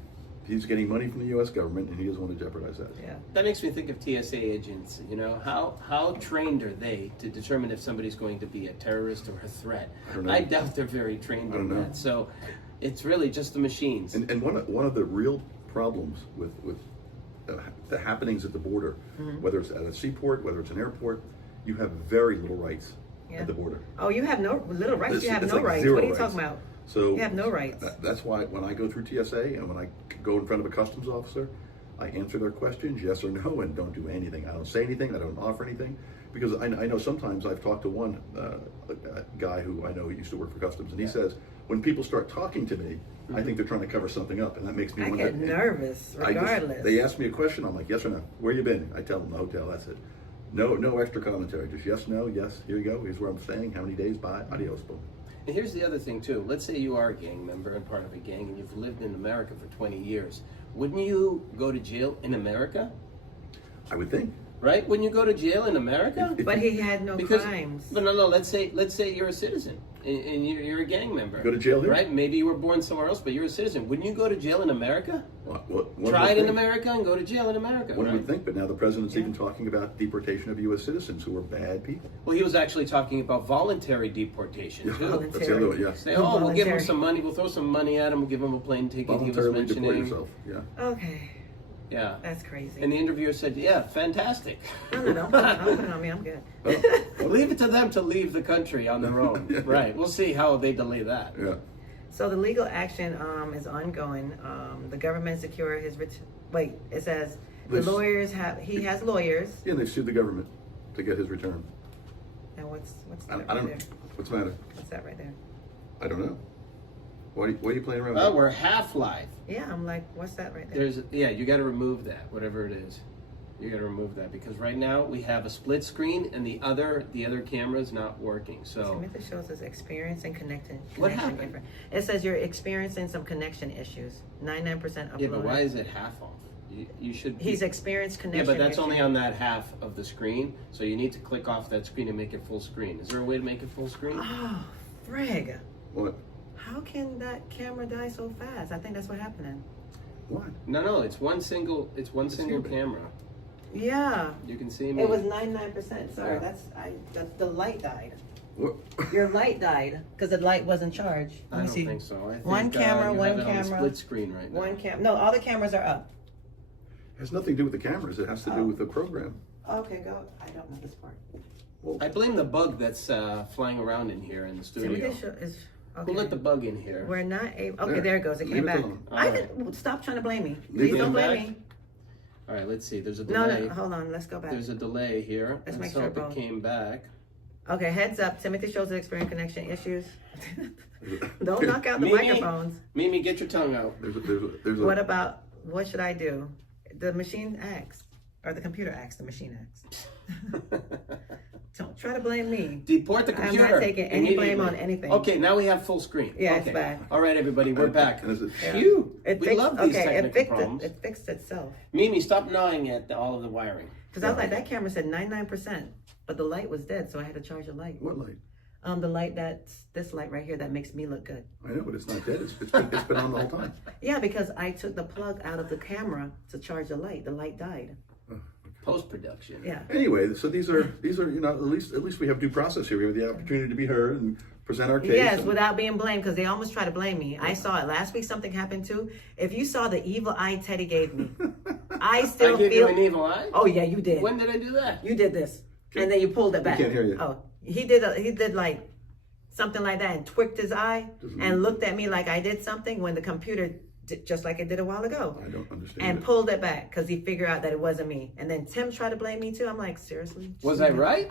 He's getting money from the U.S. government, and he doesn't want to jeopardize that. Yeah. That makes me think of TSA agents. You know, how trained are they to determine if somebody's going to be a terrorist or a threat? I don't know. I doubt they're very trained in that. So it's really just the machines. And one of the real problems with the happenings at the border, whether it's at a seaport, whether it's an airport, you have very little rights at the border. Oh, you have no little rights. You have no like rights. zero What are you rights. talking about? So you have no rights. That's why when I go through TSA and when I go in front of a customs officer, I answer their questions, yes or no, and don't do anything. I don't say anything. I don't offer anything, because I know sometimes I've talked to one guy who I know used to work for customs, and he says when people start talking to me, I think they're trying to cover something up, and that makes me I wonder. get nervous regardless. They ask me a question, I'm like, yes or no. Where you been? I tell them the hotel. That's it. No extra commentary. Just yes, no, yes. Here you go. Here's where I'm staying. How many days? Bye. Adios. Boom. And here's the other thing too. Let's say you are a gang member and part of a gang, and you've lived in America for 20 years. Wouldn't you go to jail in America? I would think. Right? Wouldn't you go to jail in America? But he had no crimes. But no. Let's say you're a citizen and you're a gang member. Go to jail here? Right? Maybe you were born somewhere else, but you're a citizen. Wouldn't you go to jail in America? Try it in America and go to jail in America. One would think, but now the president's even talking about deportation of U.S. citizens who are bad people. Well, he was actually talking about voluntary deportation too. That's the other one, yeah. Say, we'll give him some money. We'll throw some money at him. We'll give him a plane ticket. Voluntarily he was deport mentioning. yourself, yeah. Okay. Yeah. That's crazy. And the interviewer said, yeah, fantastic. No, don't put it on me. I'm good. Leave it to them to leave the country on their own. Yeah. Right. We'll see how they delay that. Yeah. So the legal action is ongoing. The government secured his wait. It says the lawyers he has lawyers. Yeah, they sued the government to get his return. And what's I that don't right know. there? What's the matter? What's that right there? I don't know. Why are you playing around with Well, that? we're half live. Yeah, I'm like, what's that right there? You got to remove that, whatever it is. You got to remove that because right now we have a split screen and the other camera is not working. So Timothy shows us experience and connection. What happened? It says you're experiencing some connection issues. 99% upload. yeah, but why is it half off? You should. He's experienced Yeah, connection. but that's issues. only on that half of the screen. So you need to click off that screen and make it full screen. Is there a way to make it full screen? Oh, frig. What? How can that camera die so fast? I think that's what happened. What? No, it's one single camera. Yeah. You can see me. It was 99%. Sorry, that's the light died. What? Your light died because the light wasn't charged. I Let me don't see. think so. I think, One camera, you one have it on the camera. split screen right now. One no, all the cameras are up. It has nothing to do with the cameras. It has to do with the program. Okay, go. I don't know this part. I blame the bug that's flying around in here in the studio. Is Who okay. let the bug in here? We're not able. Okay, There. there it goes. It Leave came it back. alone. I Alright. didn't. Stop trying to blame me. Leave Please it don't blame back. me. All right, let's see. There's a No, delay. no, hold on. Let's go back. There's a delay here. Let's make hope sure it both. came back. Okay, heads up. Timothy shows experience connection issues. Don't knock out the Mimi? microphones. Mimi, get your tongue out. There's a What about what should I do? The machine asks, or the computer asks. The machine asks. Don't try to blame me. Deport the I'm computer. not taking any blame immediately. on anything. Okay, now we have full screen. Yeah, okay. it's back. All right, everybody, we're back. And is it- Phew. We love these technical problems. It fixed itself. Mimi, stop gnawing at all of the wiring. Because I was like, that camera said 99%, but the light was dead, so I had to charge the light. What light? The light this light right here that makes me look good. I know, but it's not dead. It's been on the whole time. Yeah, because I took the plug out of the camera to charge the light. The light died. Post-production. Yeah. Anyway, so these are at least we have due process here. We have the opportunity to be heard and present our case. Yes, and- without being blamed, because they almost try to blame me. I saw it last week. Something happened too. If you saw the evil eye Teddy gave me, I still I gave feel. you an evil eye? Oh yeah, you did. When did I do that? You did this, and then you pulled it back. can't hear you. Oh, he did like something like that and twicked his eye and looked at me like I did something when the computer did, just like it did a while ago. I don't understand. And it. pulled it back because he figured out that it wasn't me. And then Tim tried to blame me too. I'm like, seriously? Was I right?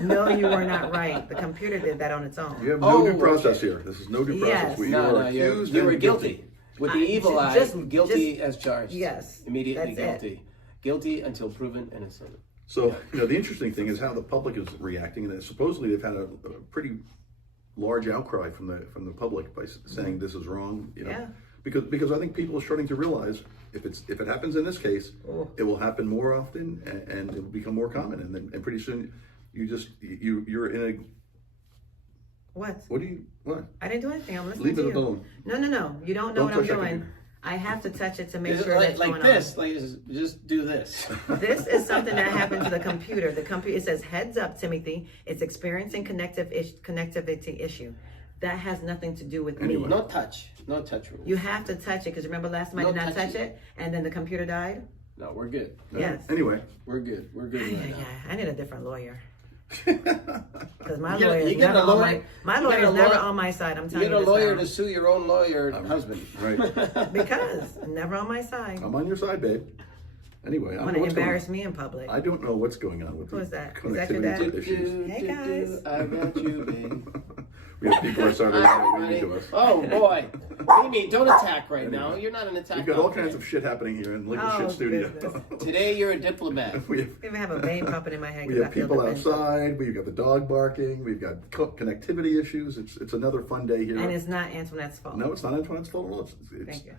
No, you were not right. The computer did that on its own. You have no Oh, due process okay. here. This is no due Yes. process. No, are you accused were and guilty. With the evil eye, guilty as charged. Yes, Immediately that's guilty. Guilty until proven innocent. So, the interesting thing is how the public is reacting, and supposedly they've had a pretty large outcry from the public by saying this is wrong. Yeah. Because I think people are starting to realize if it happens in this case, it will happen more often, and it will become more common, and pretty soon you're in a. What? What? I didn't do anything. I'm listening Leave to it you. alone. No. You don't know Don't what I'm touch that doing. computer. I have to touch it to make Is it sure that's like going this? on. Like just do this. This is something that happened to the computer. The computer, it says, heads up, Timothy. It's experiencing connectivity issue. That has nothing to do with me. No touch rules. You have to touch it, because remember last time I No did not touch touching. it, and then the computer died? No, we're good. Yes. Anyway. We're good. We're good right Yeah, now. I need a different lawyer. Because my You get a- lawyer is you get never a on lawyer- my you lawyer get a is never law- on my side. I'm You telling get you a this lawyer now. to sue your own lawyer husband. Right. Because never on my side. I'm on your side, babe. Anyway, I Want don't know to what's going embarrass on. me in public. I don't know what's going on with Who the is that? Is that your connectivity dad? issues. Hey, guys. I got you, babe. We have people outside Hi, waiting everybody. to us. Oh boy, Mimi, don't attack right now. You're not an attack. We've got all on kinds today. of shit happening here in Legal Oh, Shit Studio. goodness. Today you're a diplomat. we have, I even have a vein popping in my head. we 'cause have I feel people defensive. outside. We've got the dog barking. We've got connectivity issues. It's another fun day here. And it's not Antoinette's fault. No, it's not Antoinette's fault at all. It's, Thank you.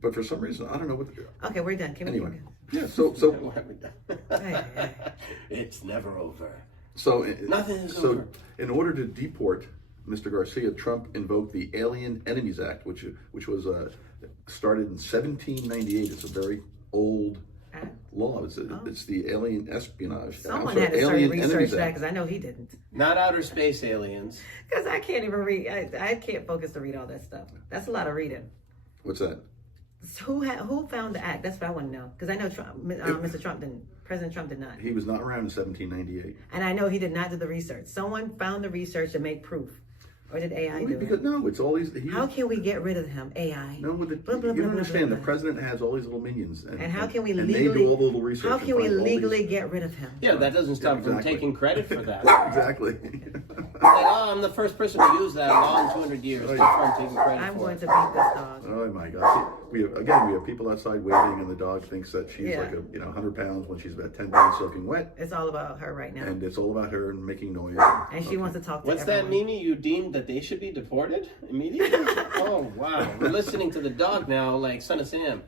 But for some reason, I don't know what to do. Okay, we're done. Can we Anyway, yeah. So Hey. It's never over. Nothing is over. In order to deport Mr. Garcia, Trump invoked the Alien Enemies Act, which was started in 1798. It's a very old law. It's the Alien Espionage. Someone had to start research that, because I know he didn't. Not outer space aliens. Because I can't even read. I can't focus to read all that stuff. That's a lot of reading. What's that? So who found the act? That's what I want to know. Because I know Mr. Trump didn't. President Trump did not. He was not around in 1798. And I know he did not do the research. Someone found the research to make proof. Or did AI do it? No, it's all these. How can we get rid of him? AI. No, Blah, blah, you blah, don't blah, understand. blah, The president has all these little minions, And how can we and legally? they do all the little research. How and can we find all these- legally get rid of him? Yeah, that doesn't stop exactly. from taking credit for that. Exactly. I'm the first person to use that in all 200 years. That's why I'm taking credit I'm for going it. to beat this dog. Oh my gosh. We have people outside waiting, and the dog thinks that she's Yeah. like 100 pounds when she's about 10 pounds soaking wet, It's all about her right now. and it's all about her and making noise. And she wants to talk to What's that, everyone. Mimi? You deemed that they should be deported immediately? Oh, wow. We're listening to the dog now like Son of Sam.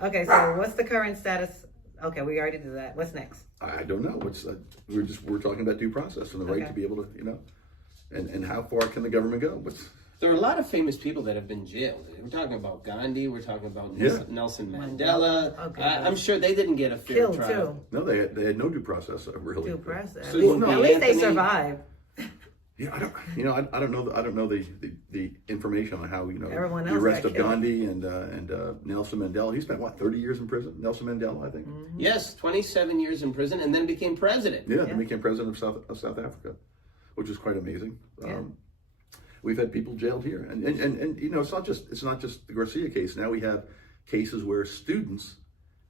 Okay, so what's the current status? Okay, we already did that. What's next? I don't know. We're talking about due process and the right Okay. to be able to, and how far can the government go? There are a lot of famous people that have been jailed. We're talking about Gandhi. We're talking about Yeah. Nelson Mandela. Okay. I'm sure they didn't get a fair Killed trial. too. No, they had no due process really. Due process. So At least they Anthony- survived. Yeah, I don't know the information on how Everyone the else arrest got of killed. Gandhi and Nelson Mandela. He spent 30 years in prison. Nelson Mandela, I think. Yes, 27 years in prison and then became president. Yeah, then became president of South Africa, which is quite amazing. Yeah. We've had people jailed here, and it's not just the Garcia case. Now we have cases where students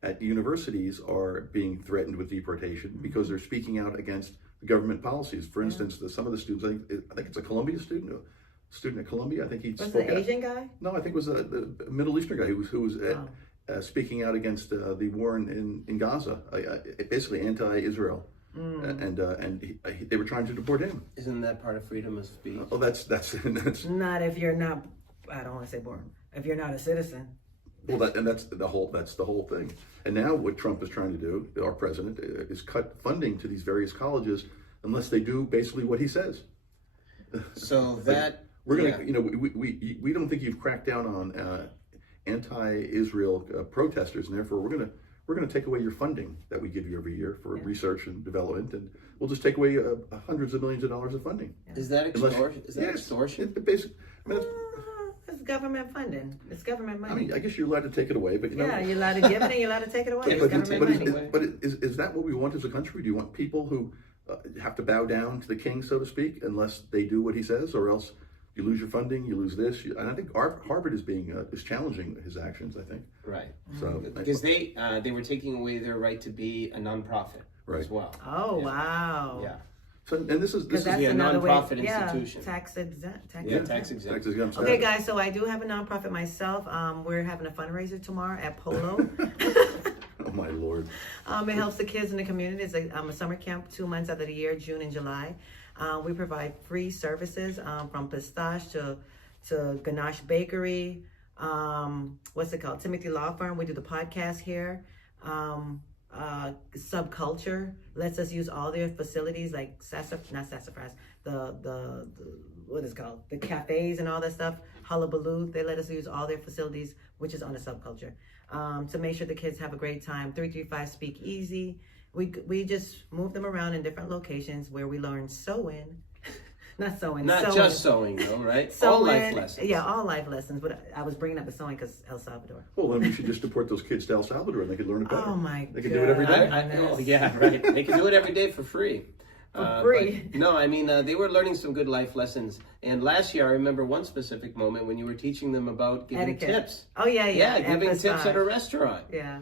at universities are being threatened with deportation because they're speaking out against government policies. For instance, some of the students, I think it's a Columbia student at Columbia. I think he Was spoke it the Asian guy? No, I think it was the Middle Eastern guy who was speaking out against the war in Gaza, basically anti-Israel. And they were trying to deport him. Isn't that part of freedom of speech? Oh, that's Not if you're not. I don't want to say born. If you're not a citizen. well, that's the whole thing. And now what Trump is trying to do, our president, is cut funding to these various colleges unless they do basically what he says. So that We're gonna, we don't think you've cracked down on anti-Israel protesters, and therefore we're gonna take away your funding that we give you every year for research and development, and we'll just take away hundreds of millions of dollars of funding. Is that extortion? Is that Yes, extortion? It's government funding. It's government money. I mean, I guess you're allowed to take it away, but yeah, you're allowed to give it and you're allowed to take it away. It's but, government money. but is that what we want as a country? Do you want people who have to bow down to the king, so to speak, unless they do what he says, or else you lose your funding, you lose this? And I think Harvard is challenging his actions. I think Right. so Because they were taking away their right to be a nonprofit as well. Oh, wow. Yeah. So, and this is Because that's a another way. nonprofit Yeah, institution. tax exempt. Yeah, tax exempt. tax exempt Okay, status. guys. So I do have a nonprofit myself. We're having a fundraiser tomorrow at Polo. Oh my Lord. It helps the kids in the community. It's a summer camp 2 months out of the year, June and July. We provide free services from pistache to Ganache Bakery. What's it called? Timothy Law Firm. We do the podcast here. Subculture lets us use all their facilities, like not sassafras, the what is it called? The cafes and all that stuff. Hullabaloo. They let us use all their facilities, which is on the subculture. To make sure the kids have a great time. 335 Speak Easy. We just move them around in different locations where we learn sewing. Not just sewing, though, right? Sewing, all life lessons. Yeah, all life lessons. But I was bringing up the sewing because El Salvador. Well, then we should just deport those kids to El Salvador and they could learn it better. Oh my They could do it every day. Yeah, right. They can do it every day for free. For free. But, no, I mean, they were learning some good life lessons. And last year, I remember one specific moment when you were teaching them about giving Etiquette. tips. Oh, yeah. Yeah, giving Emphasize. tips at a restaurant. Yeah.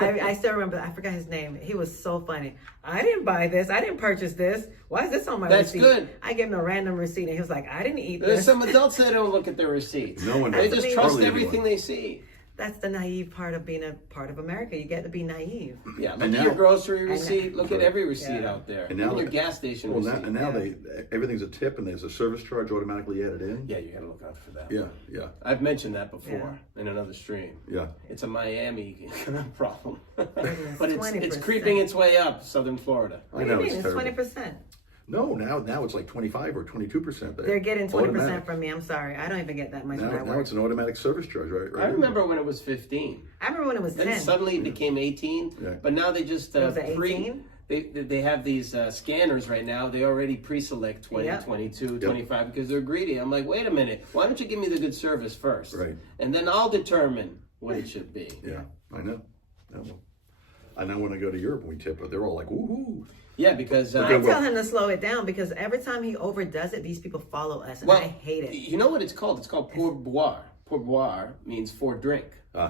I still remember, I forgot his name. He was so funny. I didn't buy this. I didn't purchase this. Why is this on my That's receipt? good. I gave him a random receipt and he was like, I didn't eat There's this. some adults that don't look at their receipts. No one They does. just trust Hardly everything anyone. they see. That's the naive part of being a part of America. You get to be naive. Yeah, look And at now- your grocery And receipt. Look at every receipt Yeah. out there. And now Even your they- gas station Well, receipt. now everything's a tip and there's a service charge automatically added in. Yeah, you got to look out for that. Yeah. I've mentioned that before in another stream. Yeah. It's a Miami problem. But it's 20%. creeping its way up, Southern Florida. I know, What do you it's mean? terrible. It's 20%. No, now it's like 25 or 22%. They're getting 20% Automatic. from me. I'm sorry. I don't even get that much when I Now work. it's an automatic service charge, right? I remember when it was 15. I remember when it was Then 10. suddenly it became 18. Yeah. But now they just It was at 18? They have these scanners right now. They already pre-select 20, Yep. 22, 25 because they're greedy. I'm like, wait a minute. Why don't you give me the good service first? Right. And then I'll determine what it should be. Yeah, I know. I know when I go to Europe and we tip, they're all like, woohoo. Yeah, because I tell him to slow it down because every time he overdoes it, these people follow us, and I hate it. You know what it's called? It's called pourboire. Pourboire means for drink.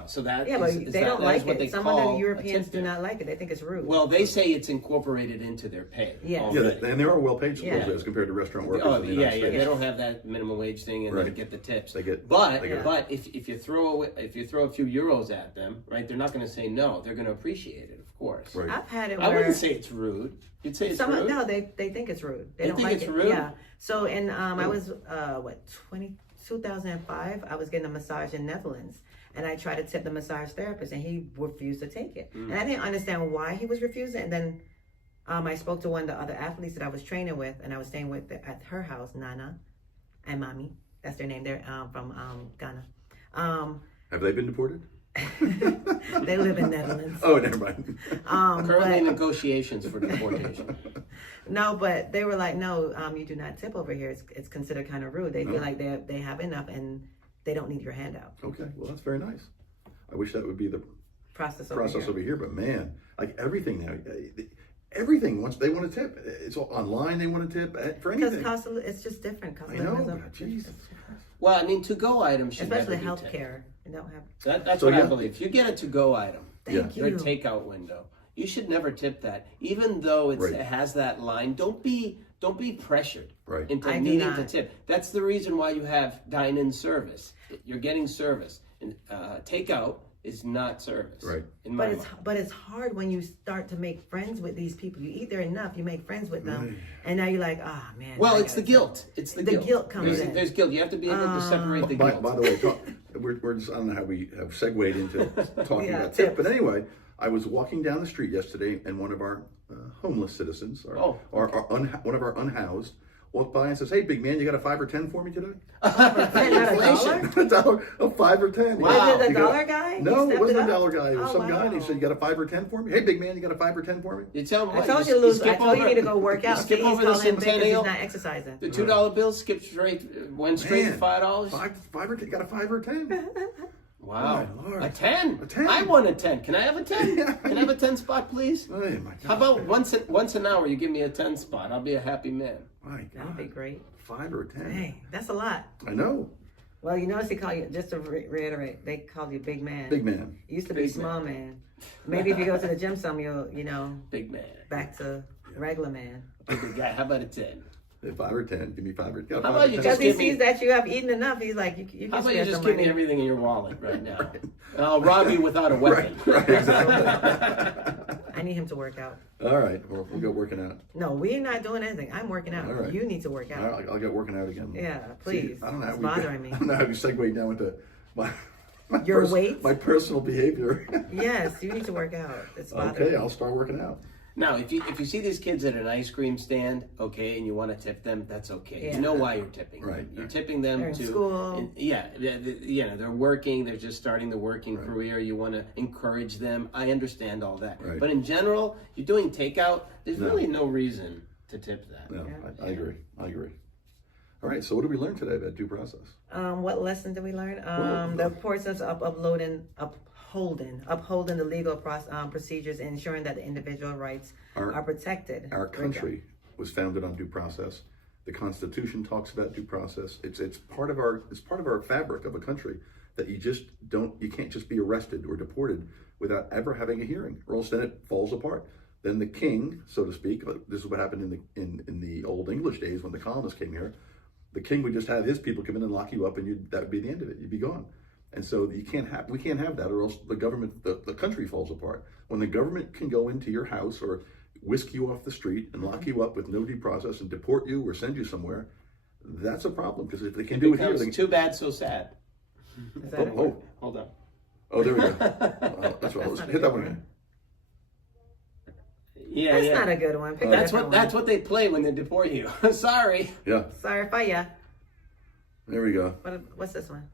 So that Yeah, but is they that- don't that is like what it. they Some of call the a Europeans tip do there. not like it. They think it's rude. Well, they say it's incorporated into their pay. Yes. Yeah, already. and they are well paid supposedly Yeah. as compared to restaurant workers Oh, in the yeah, United yeah. States. They don't have that minimum wage thing, and they Right. get the tips. They get- but they get- but if you throw a few euros at them, right? They're not going to say no. They're going to appreciate it, of course. Right. I've had it I where wouldn't say it's rude. You'd say it's rude. no, they think it's rude. They don't think like it's it. rude? Yeah. So in I was 2005. I was getting a massage in Netherlands, and I tried to tip the massage therapist, and he refused to take it. And I didn't understand why he was refusing. And then I spoke to one of the other athletes that I was training with, and I was staying with at her house, Nana and Mommy. That's their name. They're from Ghana. Have they been deported? They live in Netherlands. Oh, never mind. Currently in but, negotiations for deportation. no, but they were like, no, you do not tip over here. It's considered kind of rude. They feel like they have enough and they don't need your handout. Okay, well, that's very nice. I wish that would be the Process over here, but man, like everything now, everything, once they want to tip, it's all online, they want to tip for Because anything. it's just different. Cost I of know, living is but Jesus. Well, I mean, to-go items should especially never be tipped. healthcare. You don't have. That's So, what I yeah. believe. If you get a to-go item, Thank your you. takeout window, you should never tip that, even though it Right. has that line. Don't be pressured Right. into I do needing to not. tip. That's the reason why you have dine-in service. You're getting service, and takeout is not service. Right. In my But mind. it's hard when you start to make friends with these people. You eat there enough, you make friends with them, and now you're like, ah, man. Well, I it's the gotta guilt. It's the The guilt. guilt comes in. There's guilt. You have to be able to separate the By guilt. the way, we're just, I don't know how we have segued into talking Yeah, about tip, tips. but anyway, I was walking down the street yesterday, and one of our homeless citizens, one of our unhoused, walked by and says, "Hey, big man, you got a 5 or 10 for me today?" Not a dollar? a 5 or 10. Wow. Was it You the got- dollar guy? No, He it wasn't a stepped it dollar up? guy. It was Oh, some guy, and he wow. said, "You got a 5 or 10 for me?" Hey, big man, you got a 5 or 10 for me? You tell them I what, told you, you lose. I skip told you over- need to go work out. You skip See, over he's the calling him big 'cause centennial. he's not exercising. The $2 bill skipped straight, went straight to Man, $5. Five or 10, got a 5 or 10. Wow. Oh, my Lord. A 10? A 10. I want a 10. Can I have a 10? Yeah. Can I have a 10 spot, please? Oh, my God. How about once an hour you give me a 10 spot? I'll be a happy man. My That would be God. great. 5 or 10. Dang, that's a lot. I know. Well, you notice they call you, just to reiterate, they call you big man. Big man. You used to be Big small man. Maybe if you go to the gym some, you'll, Big man. back to regular man. Big guy. How about a 10? 5 or 10. Give me 5 or 10. How about you Because just he give me? sees that you have eaten enough, he's like, you How can about you spare just some give me money. everything in your wallet right now? And I'll rob you without a weapon. Right, exactly. I need him to work out. All right, we'll go working out. No, we're not doing anything. I'm working out. All right. You need to work All out. right, I'll get working out again. Yeah, See, please. I don't know how It's we bothering me. I don't know how you segue now into my Your weight? my personal behavior. Yes, you need to work out. It's bothering Okay, me. I'll start working out. Now, if you see these kids at an ice cream stand, okay, and you want to tip them, that's okay. Yeah. You know why you're tipping them. Right. You're tipping them They're in to school. they're working. They're just starting the working career. You want to encourage them. I understand all that. Right. But in general, you're doing takeout. There's really no reason to tip that. No, I agree. All right, so what did we learn today about due process? What lesson did we learn? The importance of upholding the legal procedures and ensuring that the individual rights are protected. Our country was founded on due process. The Constitution talks about due process. It's part of our fabric of a country that you can't just be arrested or deported without ever having a hearing, or else then it falls apart. Then the king, so to speak, this is what happened in the old English days when the colonists came here. The king would just have his people come in and lock you up, and that would be the end of it. You'd be gone. And so we can't have that, or else the country falls apart. When the government can go into your house or whisk you off the street and lock you up with no due process and deport you or send you somewhere, that's a problem. Because if they can do it here, Too bad, so sad. Is that it? Hold on. Oh, there we go. That's right. Let's hit that one again. Yeah, That's yeah. not a good one. Pick a That's different what they play when they deport you. Sorry. Yeah, one. Sorry for ya. there we go. What's this one?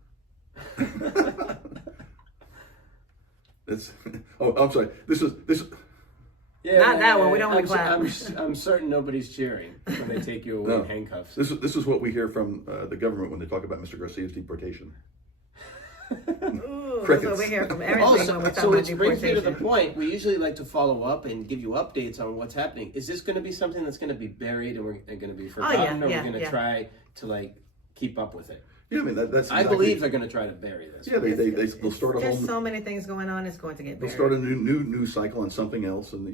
I'm sorry. This. Yeah, Not that one. We don't want to clap. I'm certain nobody's cheering when they take you away in handcuffs. This is what we hear from the government when they talk about Mr. Garcia's deportation. Ooh, that's Crickets. what we hear from everything Also, when we're talking so about which brings me to the deportation. point. We usually like to follow up and give you updates on what's happening. Is this going to be something that's going to be buried and we're going to be forgotten, or we're going to try to keep up with it? Yeah, I mean that's. I exactly- believe they're going to try to bury this. Yeah, they'll start a There's whole. so many things going on. It's going to get They'll buried. start a new news cycle on something else, and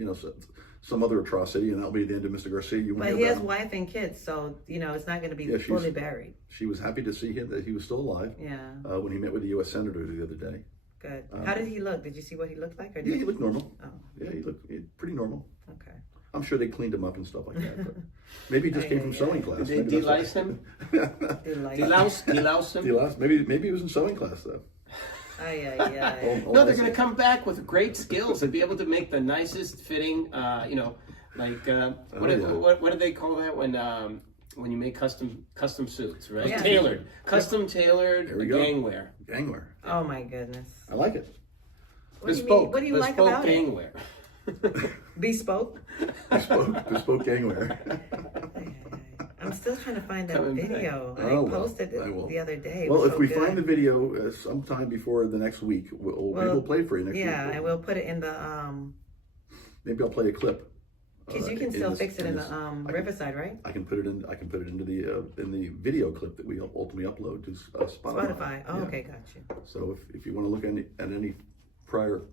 some other atrocity, and that'll be the end of Mr. Garcia. You won't But hear he has about him. wife and kids, so it's not going to be Yeah, she's- fully buried. She was happy to see him that he was still alive. Yeah, When he met with the U.S. Senator the other day. good. How did he look? Did you see what he looked like? Or did Yeah, he looked normal. Oh, Yeah, he looked pretty normal. okay. I'm sure they cleaned him up and stuff like that. But maybe he just came from sewing class. Did they Maybe that's de-lice him? Delouse. De-louse him? Maybe he was in sewing class though. Ay. No, they're going to come back with great skills and be able to make the nicest fitting, what do they call that when you make custom suits, right? Yeah. Custom tailored There we go. gangwear. Gangwear. Oh my goodness. I like it. What do you mean? What do you like about it? gangwear. Bespoke. Bespoke gangwear. I'm still trying to find that Coming back. video. Oh, I well, posted it I will. the other day. It Well, was if so we good. find the video sometime before the next week, maybe we'll play it for you next week. Yeah, and we'll put it in the Maybe I'll play a clip. because you can in still this- fix it in the this- Riverside, right? I can put it in. I can put it into the video clip that we ultimately upload to Spotify. Spotify. Oh, Yeah. okay, got you. So if you want to look at any prior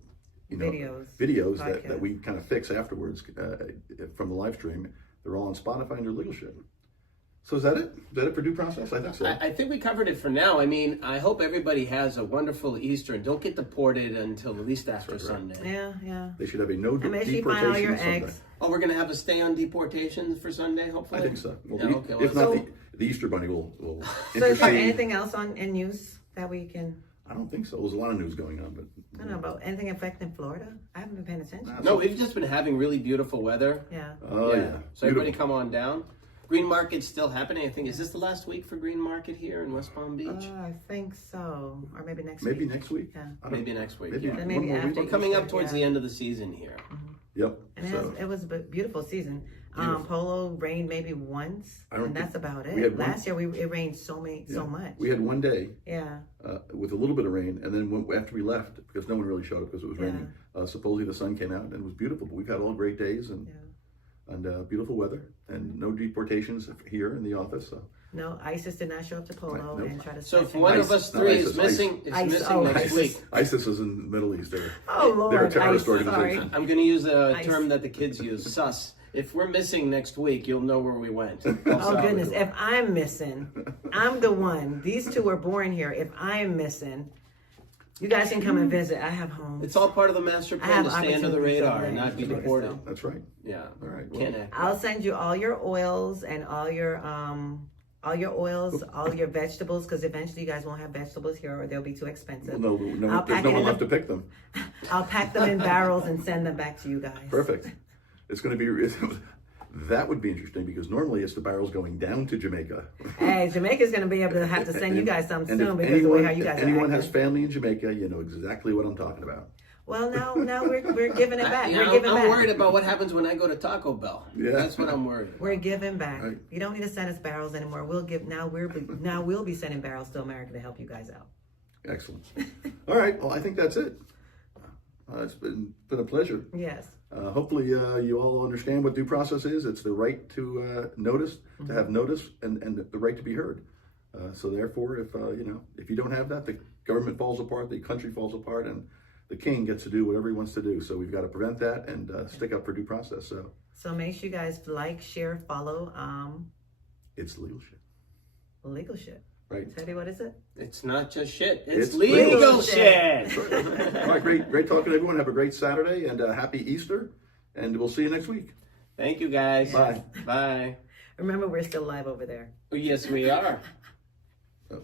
Videos, that we kind of fix afterwards from the live stream, they're all on Spotify under legal shit. So is that it? Is that it for due process? I think so. I think we covered it for now. I mean, I hope everybody has a wonderful Easter and don't get deported until at least after Sunday. Yeah. They should have a no And make sure you deportation find all your Sunday. eggs. Oh, we're going to have a stay on deportation for Sunday, hopefully? I think so. Well, Yeah, okay, if well, not, the Easter Bunny will So is there intercede. anything else in news that we can? I don't think so. There's a lot of news going on, but I don't know about anything affecting Florida. I haven't been paying attention. No, we've just been having really beautiful weather. Yeah. Oh yeah. So everybody Beautiful. come on down. Green Market's still happening. I think, is this the last week for Green Market here in West Palm Beach? I think so, or maybe next Maybe week. next week. Yeah. I don't- Maybe next week, Maybe, yeah. Then maybe one more after week. We're coming up Easter, towards yeah. the end of the season here. Yep. And So it was a beautiful season. Polo rained maybe once, I don't and that's think- about we had it. one- Last year it rained so much. we had one day Yeah. with a little bit of rain, and then after we left, because no one really showed up because it was raining, supposedly the sun came out and it was beautiful. But we've had all great days and beautiful weather and no deportations here in the office. So No, ISIS did not show up to Polo Nope. and try to. So if smash one him. of us three is ISIS. missing, next week. ISIS is in the Middle East. Oh Lord, They're a terrorist ISIS, organization. I'm going to use a Nice. term that the kids use, sus. If we're missing next week, you'll know where we went. Oh goodness, if I'm missing, I'm the one. These two were born here. If I'm missing, you guys can come and visit. I have homes. It's all part of the master I plan have to stay under the opportunities radar over and there. not be Sure, deported. so. That's right. Yeah. All right. Well, Can't act. I'll send you all your oils and all your oils, all your vegetables, because eventually you guys won't have vegetables here, or they'll be too expensive. no, I'll there's pack no it one in left the- to pick them. I'll pack them in barrels and send them back to you guys. Perfect. It's going to be. That would be interesting because normally it's the barrels going down to Jamaica. Hey, Jamaica's gonna be able to have to send you guys some And soon if because the way how you guys if are anyone acting. has family in Jamaica, you know exactly what I'm talking about. Well, now we're giving it back. You We're know, giving I'm back. worried about what happens when I go to Taco Bell. Yeah. That's what I'm worried about. We're giving back. Right. You don't need to send us barrels anymore. We'll be sending barrels to America to help you guys out. Excellent. All right. Well, I think that's it. It's been a pleasure. Yes. Hopefully, you all understand what due process is. It's the right to notice, to have notice, and the right to be heard. So therefore, if you don't have that, the government falls apart, the country falls apart, and the king gets to do whatever he wants to do. So we've got to prevent that and stick up for due process. So make sure you guys like, share, follow. it's legal shit, Legal shit. right? Teddy, what is it? It's not just shit. It's It's legal legal shit. All right, great talking to everyone. Have a great Saturday and happy Easter, and we'll see you next week. Thank you, guys. Bye. Bye. Remember, we're still live over there. Oh, yes, we are.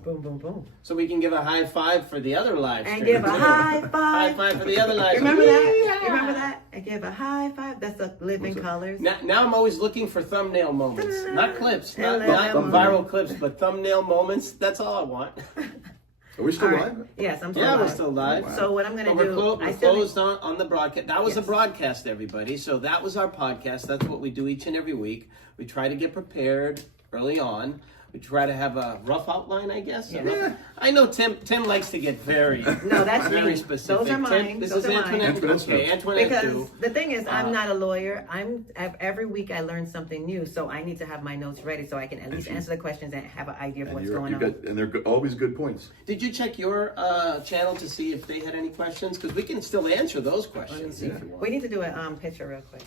Boom, boom, boom. So we can give a high five for the other live And stream. give a high High five. five for the other live stream. Remember that? Yeah. Remember that? And give a high five. That's a living colors. Now I'm always looking for thumbnail moments, not clips, not Thumbnail viral clips, but thumbnail moments. That's all I want. Are we still All right. live? Yes, I'm still Yeah, live. we're still live. Wow. So what I'm But gonna do? we're closed on the broadcast. That was a Yes. broadcast, everybody. So that was our podcast. That's what we do each and every week. We try to get prepared early on. We try to have a rough outline, I guess. Yeah. I know Tim likes to get very, No, that's very me. specific. Those are mine. Tim, this Those is are mine. Antoinette. Antoinette's Okay, notes. Antoinette Because too. the thing is, I'm not a lawyer. Every week I learn something new, so I need to have my notes ready so I can at least answer the questions and have an idea of what's going on. And they're always good points. Did you check your channel to see if they had any questions? Because we can still answer those questions if you want. We need to do a picture real quick.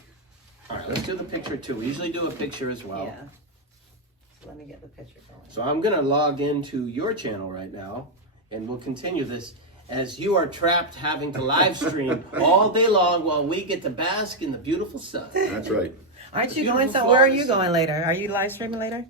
All right, let's do the picture too. We usually do a picture as well. Yeah. So let me get the picture going. So I'm going to log into your channel right now, and we'll continue this as you are trapped having to live stream all day long while we get to bask in the beautiful sun. That's right. Aren't you Beautiful going somewhere? Where are flowers. you going later? Are you live streaming later?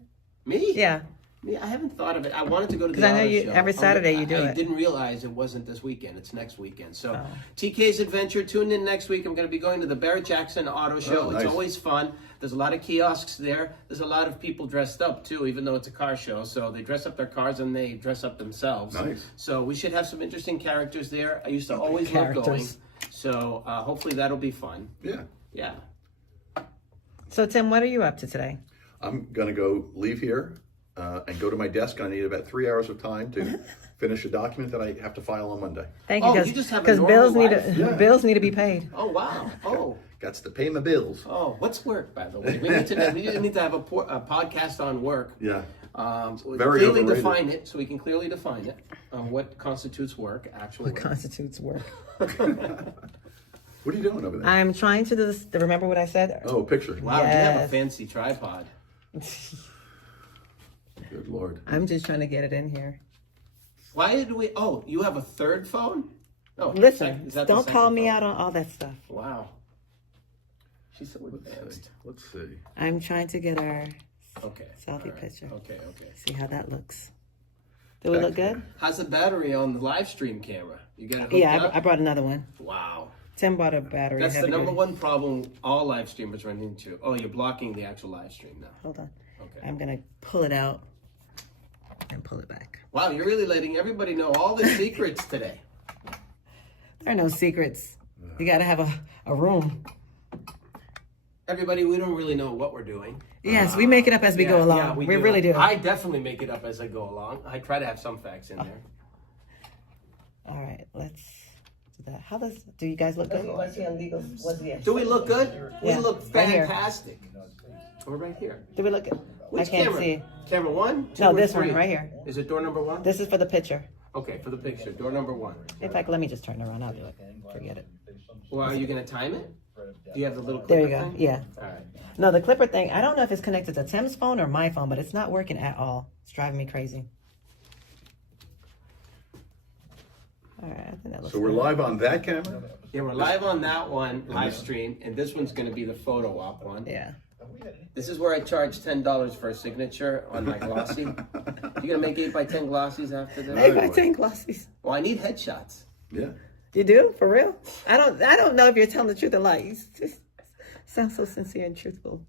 Me? Yeah. Yeah, I haven't thought of it. I wanted to go to the 'Cause I know auto you- show. every Saturday you do I it. didn't realize it wasn't this weekend. It's next weekend. So Oh. TK's Adventure, tune in next week. I'm going to be going to the Barrett Jackson Auto Show. Oh, It's nice. always fun. There's a lot of kiosks there. There's a lot of people dressed up too, even though it's a car show. So they dress up their cars and they dress up themselves. Nice. So we should have some interesting characters there. I used to always love going. Characters. So hopefully that'll be fun. Yeah. Yeah. So Tim, what are you up to today? I'm going to leave here and go to my desk. I need about 3 hours of time to finish a document that I have to file on Monday. Thank Oh, you, you just have a because normal bills need life? to bills need to be paid. Oh, wow. Oh. Got to pay my bills. Oh, what's work, by the way? We need to have a podcast on work. Yeah. Very clearly overrated. define it, so we can clearly define it. What constitutes work, actual work. Constitutes work. What are you doing over there? I'm trying to do this. Remember what I said? Oh, picture. Wow, you have a Yes. fancy tripod. Good Lord. I'm just trying to get it in here. Why did we? Oh, you have a third phone? Oh, Listen, is that the don't call second me phone? out on all that stuff. Wow. She's so advanced. Let's see. I'm trying to get our Okay. selfie all right. picture. Okay. See how that looks. Do we look good? How's the battery on the live stream camera? You got it hooked Yeah, up? I brought another one. Wow. Tim bought a battery. That's the heavy number duty. one problem all live streamers run into. Oh, you're blocking the actual live stream now. Hold on. Okay. I'm gonna pull it out and pull it back. Wow, you're really letting everybody know all the secrets today. There are no secrets. You gotta have a room. Everybody, we don't really know what we're doing. Yes, we make it up as we go along. we really do. I definitely make it up as I go along. I try to have some facts in there. All right, let's do that. Do you guys look good? Let's see on legal. What's the Do we look good? We Yeah, look right here. fantastic. We're right here. Do we look good? Which can't camera? see. Camera 1, 2, No, or this 3? one right here. Is it door number 1? This is for the picture. Okay, for the picture. Door number 1. In fact, let me just turn it around. I'll do it. Forget it. Well, are you going to time it? Do you have the little There you clicker go. thing? Yeah. All right. No, the clipper thing, I don't know if it's connected to Tim's phone or my phone, but it's not working at all. It's driving me crazy. All right, I think that looks So we're good. live on that camera? Yeah, we're live on that one, live stream, and this one's going to be the photo op one. Yeah. This is where I charge $10 for a signature on my glossy. You gonna make 8x10 glossies after this? 8x10 glossies. Well, I need headshots. Yeah. You do? For real? I don't know if you're telling the truth or lie. You just sound so sincere and truthful.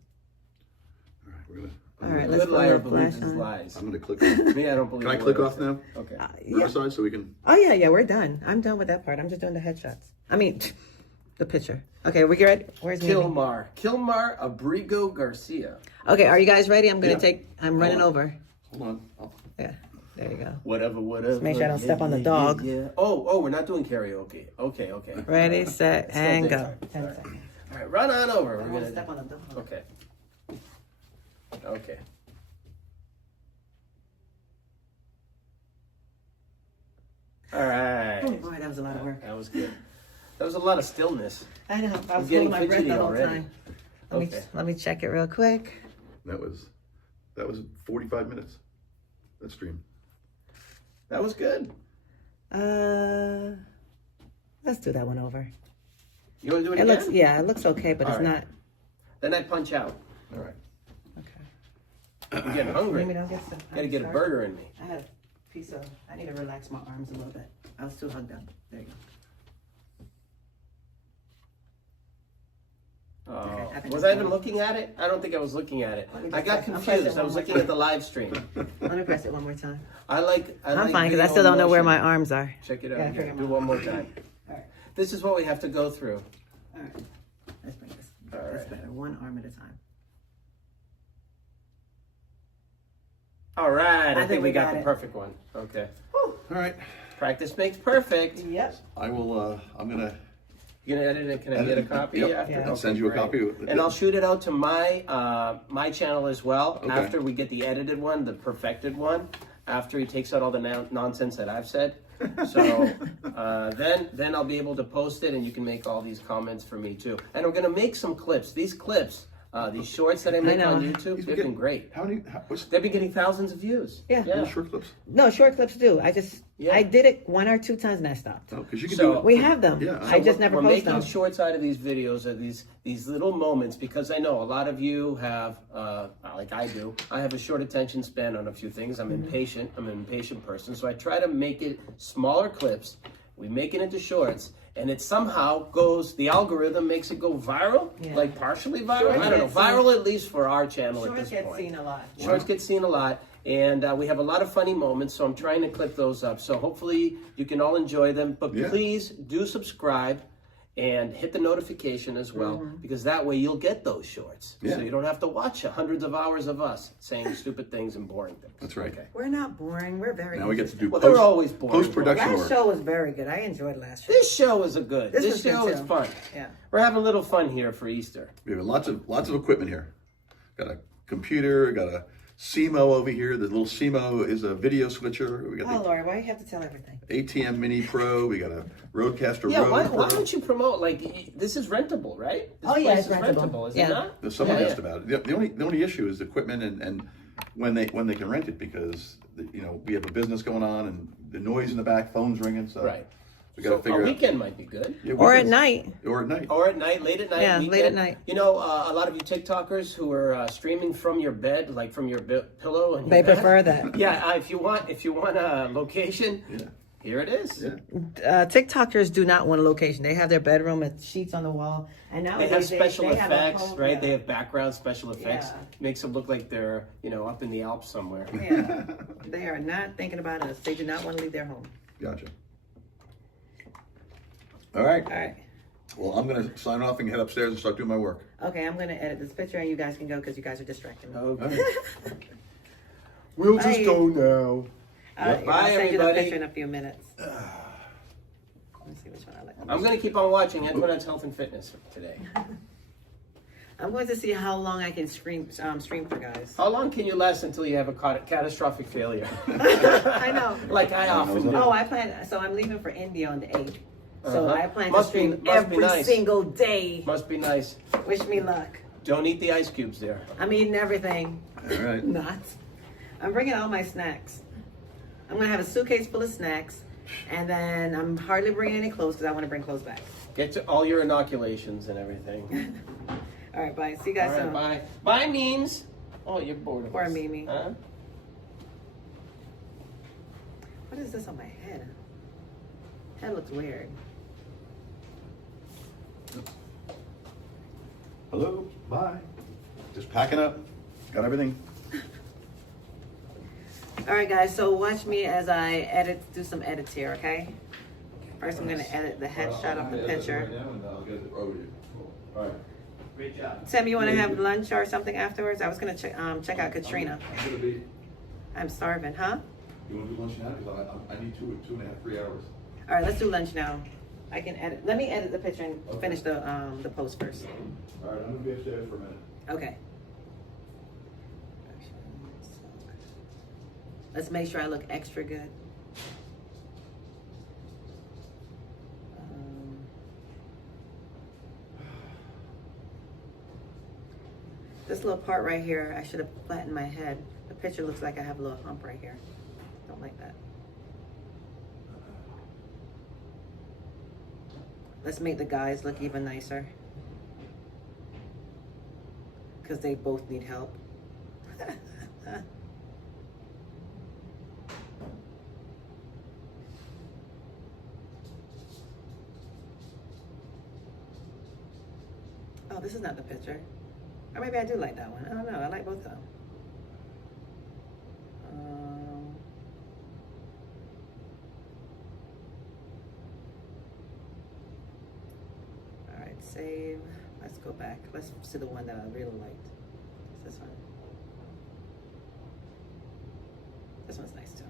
All right, we're gonna. All right, let's Good go liar ahead, believes flash his on. lies. I'm gonna click off. Me, I don't believe. Can I a click word off I say. now? Okay. Other side so we can. Oh, yeah, we're done. I'm done with that part. I'm just doing the headshots. I mean, the picture. Okay, we good? Where's Mimi? Kilmar, Abrego, Garcia. Okay, are you guys ready? I'm going to Yeah. I'm running over. Hold on. Yeah, there you go. Whatever. Just make sure I don't step on the dog. Yeah. Oh, we're not doing karaoke. Okay. Ready, set, Still and go. different. 10 seconds. All right, run on over. I We're want to gonna. step on the dog. Okay. Okay. All right. Oh, boy, that was a lot of work. That was good. That was a lot of stillness. I know. I was getting holding my breath fidgety the whole already. time. Okay. Let me check it real quick. That was 45 minutes. That stream. That was good. Let's do that one over. You want to do it It again? looks, yeah, it looks okay, but it's All right. not. Then I punch out. All right. Okay. I'm getting hungry. Mimi, don't get some. Gotta get a burger in me. I had a piece of. I need to relax my arms a little bit. I was too hugged up. There you go. Oh. I think Was it's I even fine. looking at it? I don't think I was looking at it. Let me I just got press- I'll press confused. it I one was more looking time. at the live stream. Let me press it one more time. I like I'm fine because I still don't know where my arms are. Check it out. Yeah, I again. figured Do out. one more time. All right. This is what we have to go through. All right. Let's bring this. All That's right. better. One arm at a time. All right. I think we got got the it. perfect one. Okay. All right. Practice makes perfect. Yep. I will. I'm gonna. You gonna edit it? Can I get a copy Yep. after? Yeah. I'll send you a great. copy. And I'll shoot it out to my channel as well. Okay. After we get the edited one, the perfected one. After he takes out all the nonsense that I've said. So then I'll be able to post it, and you can make all these comments for me too. And I'm gonna make some clips. These clips, these shorts that I make know. on YouTube, they've been great. How many? What's They've been getting thousands of views. Yeah. little short clips? No, short clips do. Yeah. I did it 1 or 2 times and I stopped. Oh, because you can So- do it. We have them. Yeah. I just never We're post making them. shorts out of these videos, of these little moments, because I know a lot of you have, like I do, I have a short attention span on a few things. I'm impatient. I'm an impatient person. So I try to make it smaller clips. We make it into shorts, and it somehow goes, the algorithm makes it go viral, Yeah. like partially viral. Shorts I don't know, get seen. viral at least for our channel at Shorts this get point. seen a lot. Shorts get seen a lot, and we have a lot of funny moments, so I'm trying to clip those up. So hopefully you can all enjoy them, but Yeah. please do subscribe and hit the notification as well, because that way you'll get those shorts. Yeah. So you don't have to watch hundreds of hours of us saying stupid things and boring things. That's right. Okay. We're not boring. We're very Now we get to do Well, they're always boring. post-production Last work. show was very good. I enjoyed last show. This show is good. This This was good show is too. fun. Yeah. We're having a little fun here for Easter. We have lots of equipment here. Got a computer. Got a 𝐄𝐦𝐚𝐢 over here. The little 𝐄𝐚𝐚𝐢 is a video switcher. We got Oh, the Lord, why do you have to tell everything? ATM Mini Pro. We got a Rodecaster Yeah, Road why Pro. don't you promote, like, this is rentable, right? This Oh, yeah, place it's is rentable. is Yeah. it not? Someone Yeah, asked yeah. about it. The only issue is equipment and when they can rent it, because we have a business going on and the noise in the back, phones ringing. So Right. we got to So figure a out. weekend might be good. Yeah, Or at weekends. night. Or at night. Or at night, late at night. Yeah, weekend. late at night. You know, a lot of you TikTokers who are streaming from your bed, like from your pillow, and They your bed. prefer that. Yeah, if you want a location, Yeah. here it is. Yeah. TikTokers do not want a location. They have their bedroom with sheets on the wall, and They nowadays have special they have a effects, whole- right? yeah. They have background special effects. Yeah. Makes them look like they're, up in the Alps somewhere. Yeah, they are not thinking about us. They do not want to leave their home. Gotcha. All right. All right. Well, I'm going to sign off and head upstairs and start doing my work. Okay, I'm going to edit this picture, and you guys can go because you guys are distracting me. Okay. All right. We'll just go now. I'll Bye, send you the everybody. picture in a few minutes. Let me see which one I like. I'm going to keep on watching Antoinette's Health and Fitness today. I'm going to see how long I can stream for guys. How long can you last until you have a catastrophic failure? I know. Like I often do. Oh, I plan. So I'm leaving for India on the 8th. So Uh-huh. I plan Must to be- stream must be every nice. single day. Must be nice. Wish me luck. Don't eat the ice cubes there. I'm eating everything. All right. Not. I'm bringing all my snacks. I'm gonna have a suitcase full of snacks, and then I'm hardly bringing any clothes because I want to bring clothes back. Get to all your inoculations and everything. All right, bye. See you All guys right, soon. bye. Bye, Means. Oh, you're bored of Poor us. Mimi. Huh? What is this on my head? Head looks weird. Hello. Bye. Just packing up. Got everything. All right, guys. So watch me as I do some edits here, okay? First, I'm gonna edit the headshot of the picture. All right. Great job. Tim, you want to have lunch or something afterwards? I was gonna check out Katrina. I'm gonna be. I'm starving, huh? You want to do lunch now? Because I need 2.5, 3 hours. All right, let's do lunch now. I can edit. Let me edit the picture and finish the post first. All right, I'm gonna be upstairs for a minute. Okay. Let's make sure I look extra good. This little part right here, I should have flattened my head. The picture looks like I have a little hump right here. Don't like that. Let's make the guys look even nicer. Because they both need help. Oh, this is not the picture. Or maybe I do like that one. I don't know. I like both of them. All right, save. Let's go back. Let's see the one that I really liked. It's this one. This one's nice too.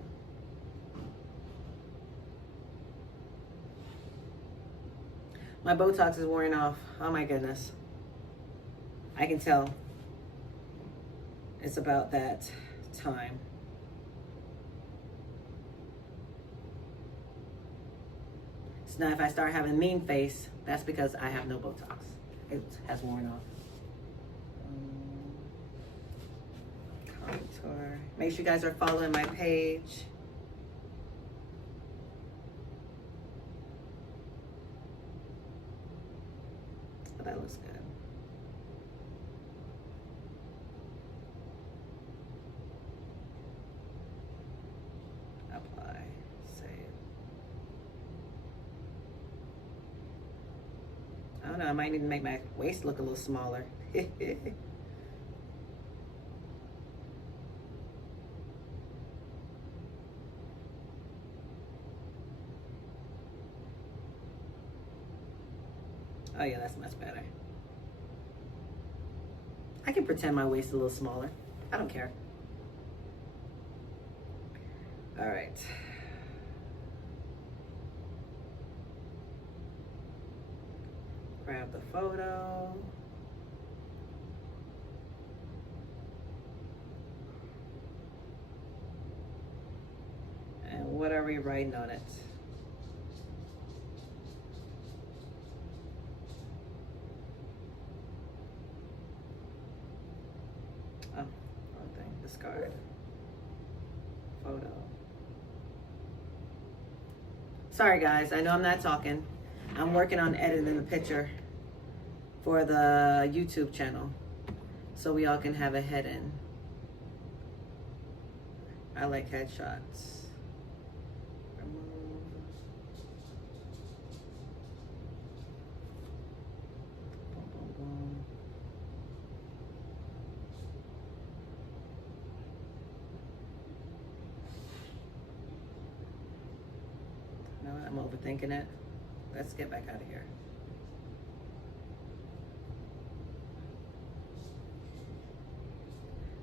My Botox is wearing off. Oh my goodness. I can tell. It's about that time. So now if I start having mean face, that's because I have no Botox. It has worn off. Contour. Make sure you guys are following my page. Oh, that looks good. Apply. Save. I don't know, I might need to make my waist look a little smaller. Oh yeah, that's much better. I can pretend my waist is a little smaller. I don't care. All right. Grab the photo. And what are we writing on it? Oh, wrong thing. Discard. Photo. Sorry guys, I know I'm not talking. I'm working on editing the picture for the YouTube channel so we all can have a head in. I like headshots. Remove. Boom, boom, boom. No, I'm overthinking it. Let's get back out of here.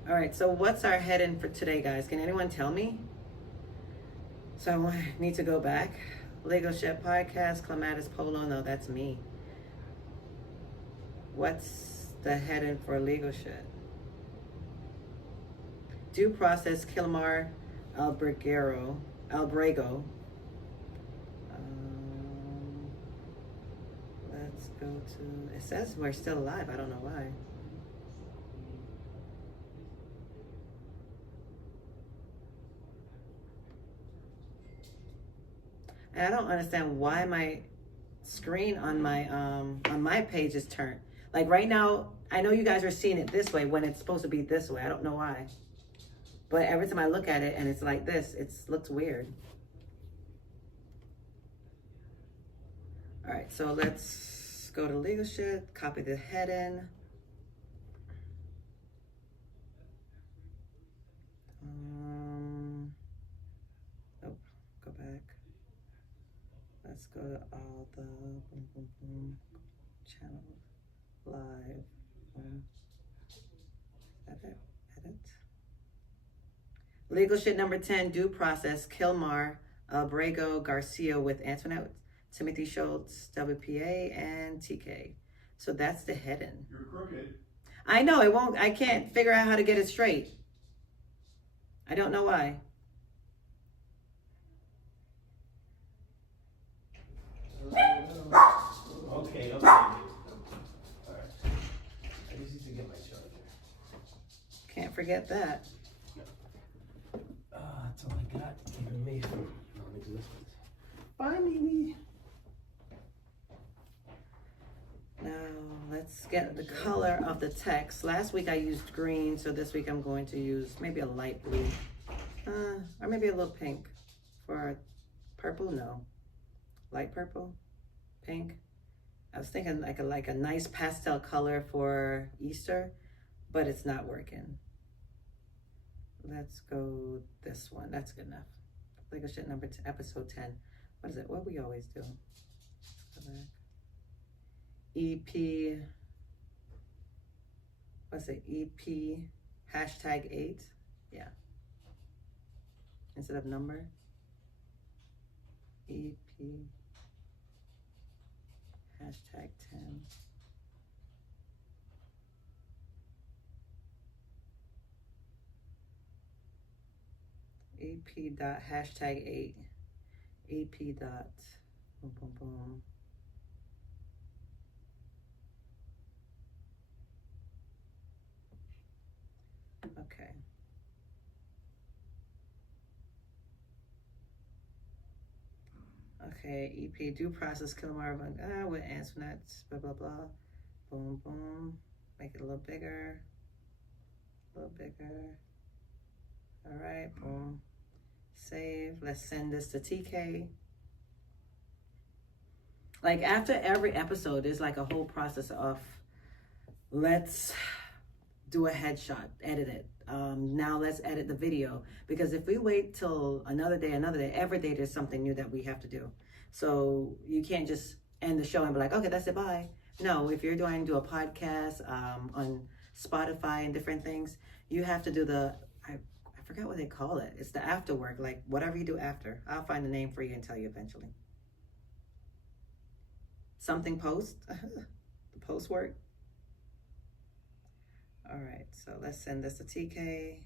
All right, so what's our head-in for today, guys? Can anyone tell me? So I need to go back. Lego Ship Podcast, Clematis Polo. No, that's me. What's the heading for legal shit. Due process, Kilmar, Abrego. Let's go to, it says we're still alive. I don't know why. And I don't understand why my screen on my page is turned. Like right now, I know you guys are seeing it this way when it's supposed to be this way. I don't know why. But every time I look at it and it's like this, it looks weird. All right, so let's go to legal shit, copy the heading. Oh, go back. Let's go to all the channels, live, edit. Legal shit number 10, due process, Kilmar, Abrego, Garcia with Antoinette, Timothy Schultz, WPA, and TK. So that's the heading. You're crooked. I know, it won't, I can't figure out how to get it straight. I don't know why. Okay. All right. I just need to get my charger. Can't forget that. That's all I got. Keeping me from non-existence. Bye, Mimi. Now, let's get the color of the text. Last week I used green, so this week I'm going to use maybe a light blue. Or maybe a little pink. For purple, no. Light purple, pink. I was thinking like a nice pastel color for Easter, but it's not working. Let's go this one. That's good enough. Legal shit number episode 10. What is it? What we always do. Let's go back. EP. What's it? EP hashtag 8. Yeah. Instead of number. EP hashtag 10. EP dot hashtag 8. EP dot boom boom boom. Okay. Okay, EP due process Kilmar with Antoinette, blah blah blah. Boom boom. Make it a little bigger. A little bigger. All right, boom. Save. Let's send this to TK. Like after every episode, there's like a whole process of let's do a headshot, edit it. Now let's edit the video, because if we wait till another day, every day there's something new that we have to do. So you can't just end the show and be like, okay, that's it, bye. No, if you're going to do a podcast on Spotify and different things, you have to do the, I forgot what they call it. It's the after work, like whatever you do after. I'll find the name for you and tell you eventually. Something post, the post work. All right, so let's send this to TK.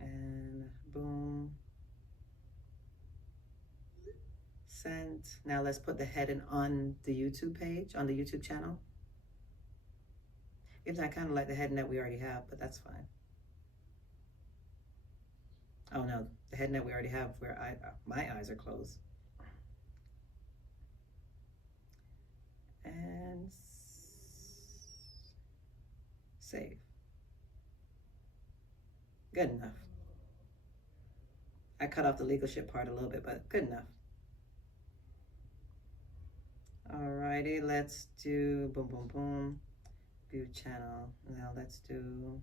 And boom. Sent. Now let's put the heading on the YouTube page, on the YouTube channel. Even I kind of like the heading that we already have, but that's fine. Oh no, the heading that we already have where my eyes are closed. And save. Good enough. I cut off the legal shit part a little bit, but good enough. Alrighty, let's do boom, boom, boom. View channel. Now let's do,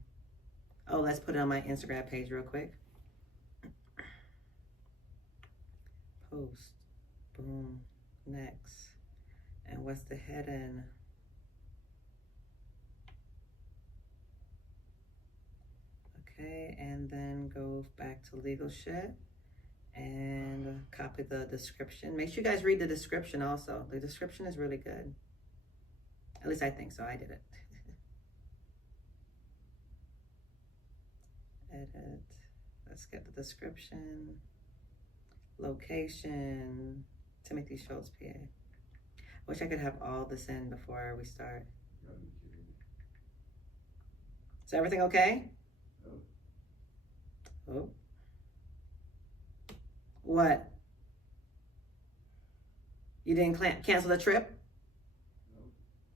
oh, let's put it on my Instagram page real quick. Post. Boom. Next. And what's the heading? Okay, and then go back to legal shit and copy the description. Make sure you guys read the description also. The description is really good. At least I think so. I did it. Edit. Let's get the description. Location. Timothy Schultz, PA. Wish I could have all this in before we start. Is everything okay? Oh. What? You didn't cancel the trip?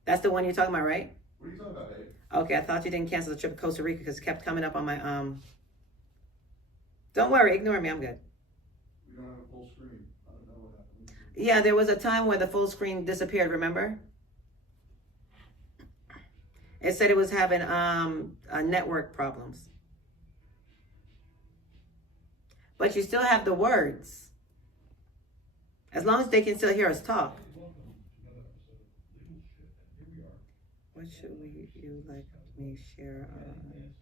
That's the one you're talking about, right? What are you talking about, babe? Okay, I thought you didn't cancel the trip to Costa Rica because it kept coming up on my Don't worry, ignore me. I'm good. We don't have a full screen. I don't know what happened. Yeah, there was a time where the full screen disappeared, remember? It said it was having network problems. But you still have the words. As long as they can still hear us talk. What should you like me share on?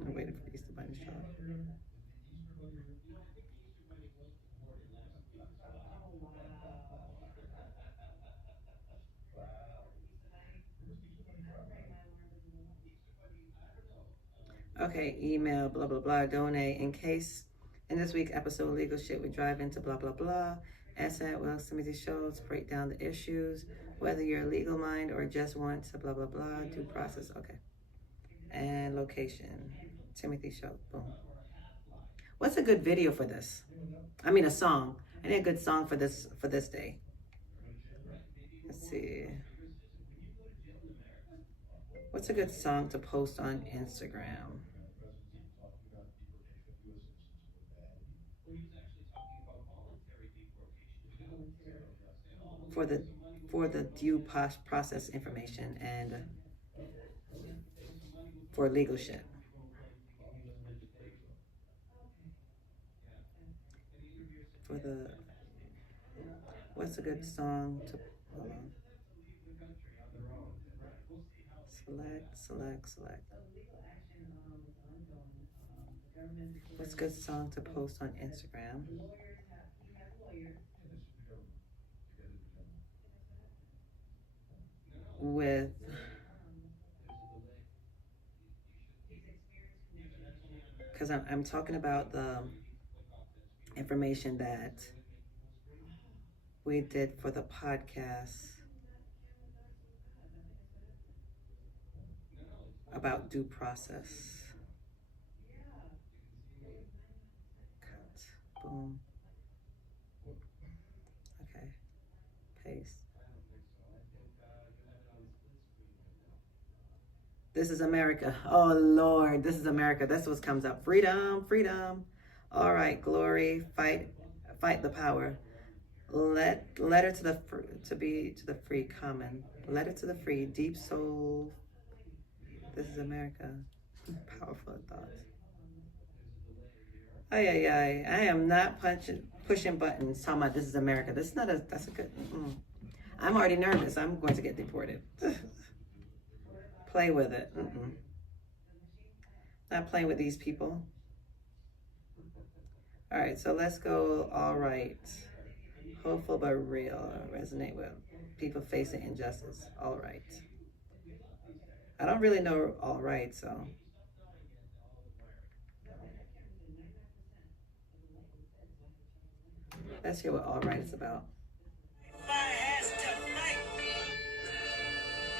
I'm waiting for the Easter Bunny to show up. Okay, email, blah, blah, blah, donate. In case in this week's episode of Legal Shit, we drive into blah, blah, blah. Asset, well, some of these shows break down the issues, whether you're a legal mind or just want to blah, blah, blah, due process. Okay. And location, Timothy Schultz, boom. What's a good video for this? I mean, a song. I need a good song for this day. Let's see. What's a good song to post on Instagram? For the due process information and for legal shit. For the, what's a good song to, hold on. Select. What's a good song to post on Instagram? With because I'm talking about the information that we did for the podcast about due process. Cut. Boom. Okay. Paste. This is America. Oh Lord, this is America. That's what comes up. Freedom, freedom. All right, glory, fight the power. Letter to the free, common. Letter to the free, deep soul. This is America. Powerful thoughts. I am not pushing buttons. Talking about this is America. That's a good. I'm already nervous. I'm going to get deported. Play with it. Not playing with these people. All right, so let's go. All right. Hopeful but real. Resonate with people facing injustice. All right. I don't really know all right, so. Let's hear what all right is about.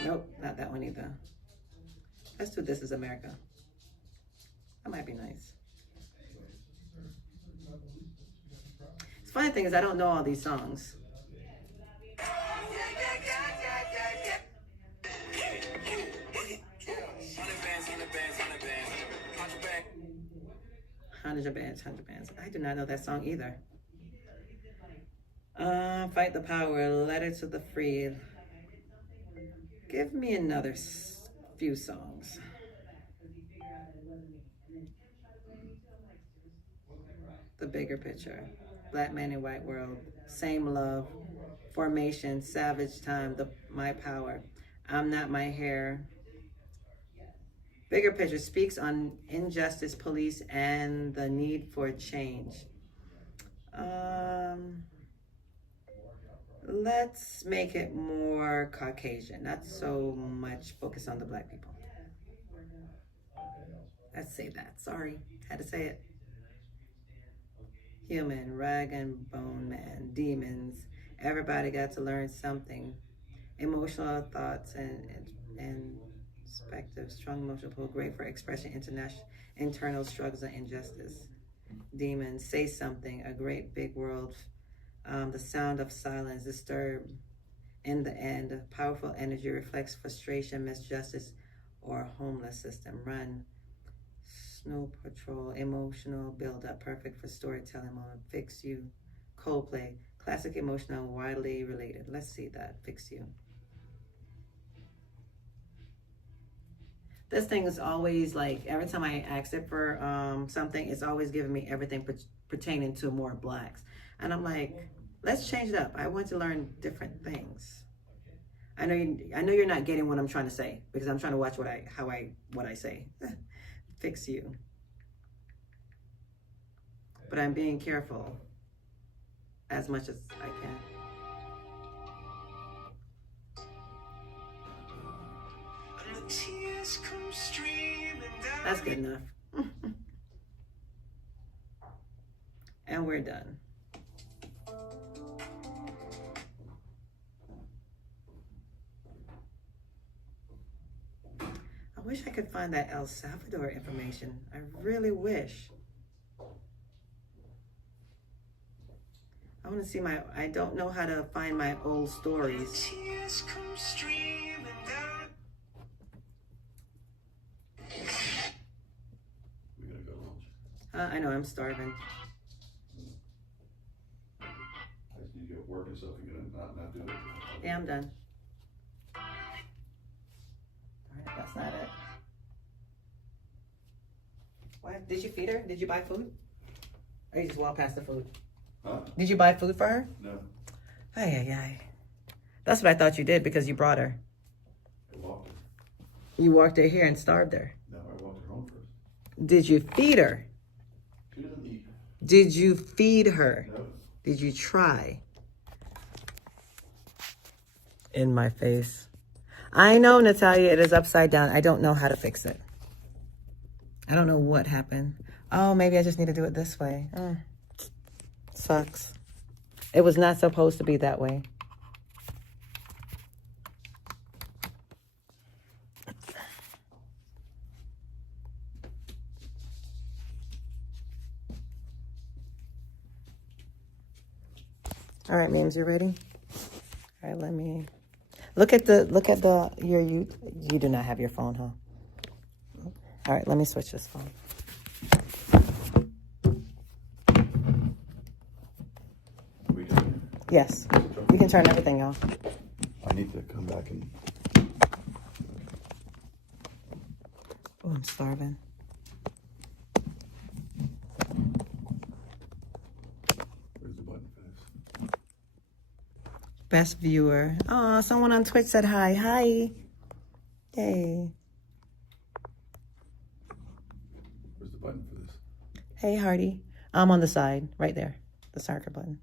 Nope, not that one either. Let's do This Is America. That might be nice. The funny thing is I don't know all these songs. Hundred bands. I do not know that song either. Fight the power, letter to the free. Give me another few songs. The bigger picture. Black man in white world. Same love. Formation. Savage time. My power. I'm not my hair. Bigger picture speaks on injustice, police, and the need for change. Let's make it more Caucasian, not so much focus on the black people. Let's say that. Sorry, had to say it. Human, rag and bone man, demons. Everybody got to learn something. Emotional thoughts and perspective, strong emotional pull, great for expression, internal struggles and injustice. Demons, say something, a great big world, the sound of silence, disturb. In the end, powerful energy reflects frustration, misjustice, or homeless system. Run, snow patrol, emotional build-up, perfect for storytelling mode. Fix you, Coldplay, classic emotional, widely related. Let's see that, fix you. This thing is always like, every time I ask it for something, it's always giving me everything pertaining to more blacks. And I'm like, let's change it up. I want to learn different things. I know you're not getting what I'm trying to say, because I'm trying to watch what I say. Fix you. But I'm being careful as much as I can. That's good enough. And we're done. I wish I could find that El Salvador information. I really wish. I want to see I don't know how to find my old stories. I know, I'm starving. You get work and stuff, you're gonna not do it? Yeah, I'm done. All right, that's not it. What? Did you feed her? Did you buy food? Or you just walk past the food? Huh? Did you buy food for her? No. Ay. That's what I thought you did, because you brought her. I walked her. You walked her here and starved her. No, I walked her home first. Did you feed her? She doesn't eat. Did you feed her? No. Did you try? In my face. I know, Natalia, it is upside down. I don't know how to fix it. I don't know what happened. Oh, maybe I just need to do it this way. Sucks. It was not supposed to be that way. All right, memes, you ready? All right, let me look at you do not have your phone, huh? All right, let me switch this phone. We can. Yes, we can turn everything off. I need to come back and. Oh, I'm starving. Where's the button for this? Best viewer. Oh, someone on Twitch said hi. Hi. Yay. Where's the button for this? Hey, Hardy. I'm on the side, right there. The circle button.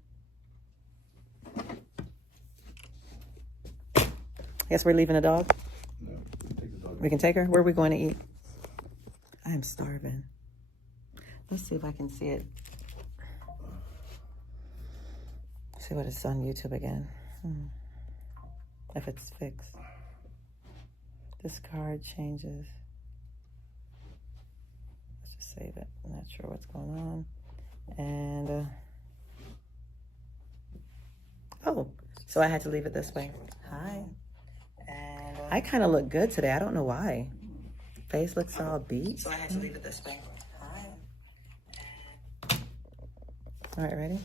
Guess we're leaving the dog? No, we can take the dog. We can take her? Where are we going to eat? I am starving. Let's see if I can see it. See what it's on YouTube again. If it's fixed. This card changes. Let's just save it. I'm not sure what's going on. And, oh, so I had to leave it this way. Hi. And I kind of look good today. I don't know why. Face looks all beat. So I had to leave it this way. Hi. All right, ready?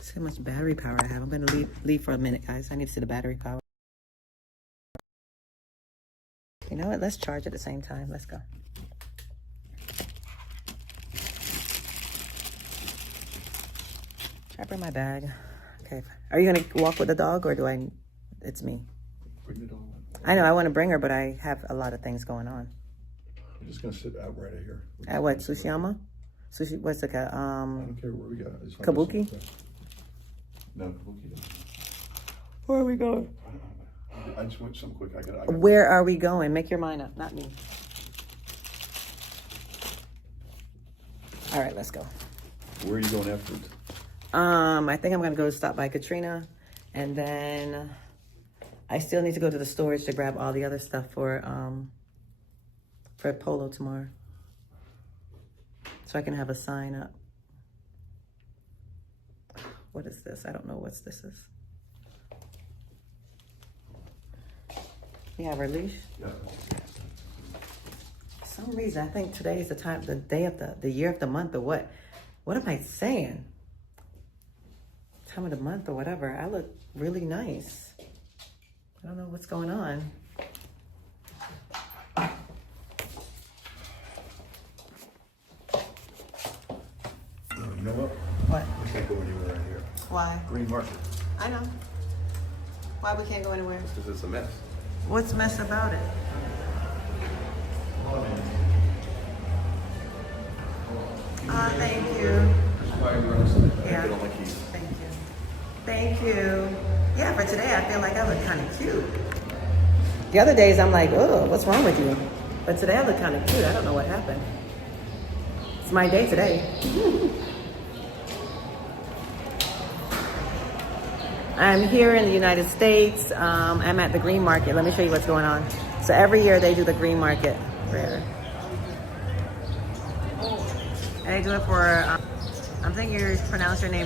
See how much battery power I have. I'm going to leave for a minute, guys. I need to see the battery power. You know what? Let's charge at the same time. Let's go. I bring my bag. Okay. Are you going to walk with the dog, or do I? It's me. Bring the dog. I know I want to bring her, but I have a lot of things going on. I'm just gonna sit out right here. At what, Tsushima? Sushi, what's it called? I don't care where we go. It's not Kabuki? just- No, Kabuki. Where are we going? I just went some quick. I got. Where are we going? Make your mind up, not me. All right, let's go. Where are you going afterwards? I think I'm gonna go stop by Katrina, and then I still need to go to the storage to grab all the other stuff for Polo tomorrow, so I can have a sign up. What is this? I don't know what this is. You have our leash? Yeah. For some reason, I think today is the day of the year of the month, or what? What am I saying? Time of the month or whatever. I look really nice. I don't know what's going on. You know what? What? We can't go anywhere around here. Why? Green market. I know. Why we can't go anywhere? Because it's a mess. What's mess about it? Thank you. Yeah. I don't like heat. Thank you. Thank you. Yeah, for today I feel like I look kind of cute. The other days I'm like, oh, what's wrong with you? But today I look kind of cute. I don't know what happened. It's my day today. I'm here in the United States. I'm at the Green Market. Let me show you what's going on. So every year they do the Green Market fair. And they do it for, I think you pronounce your name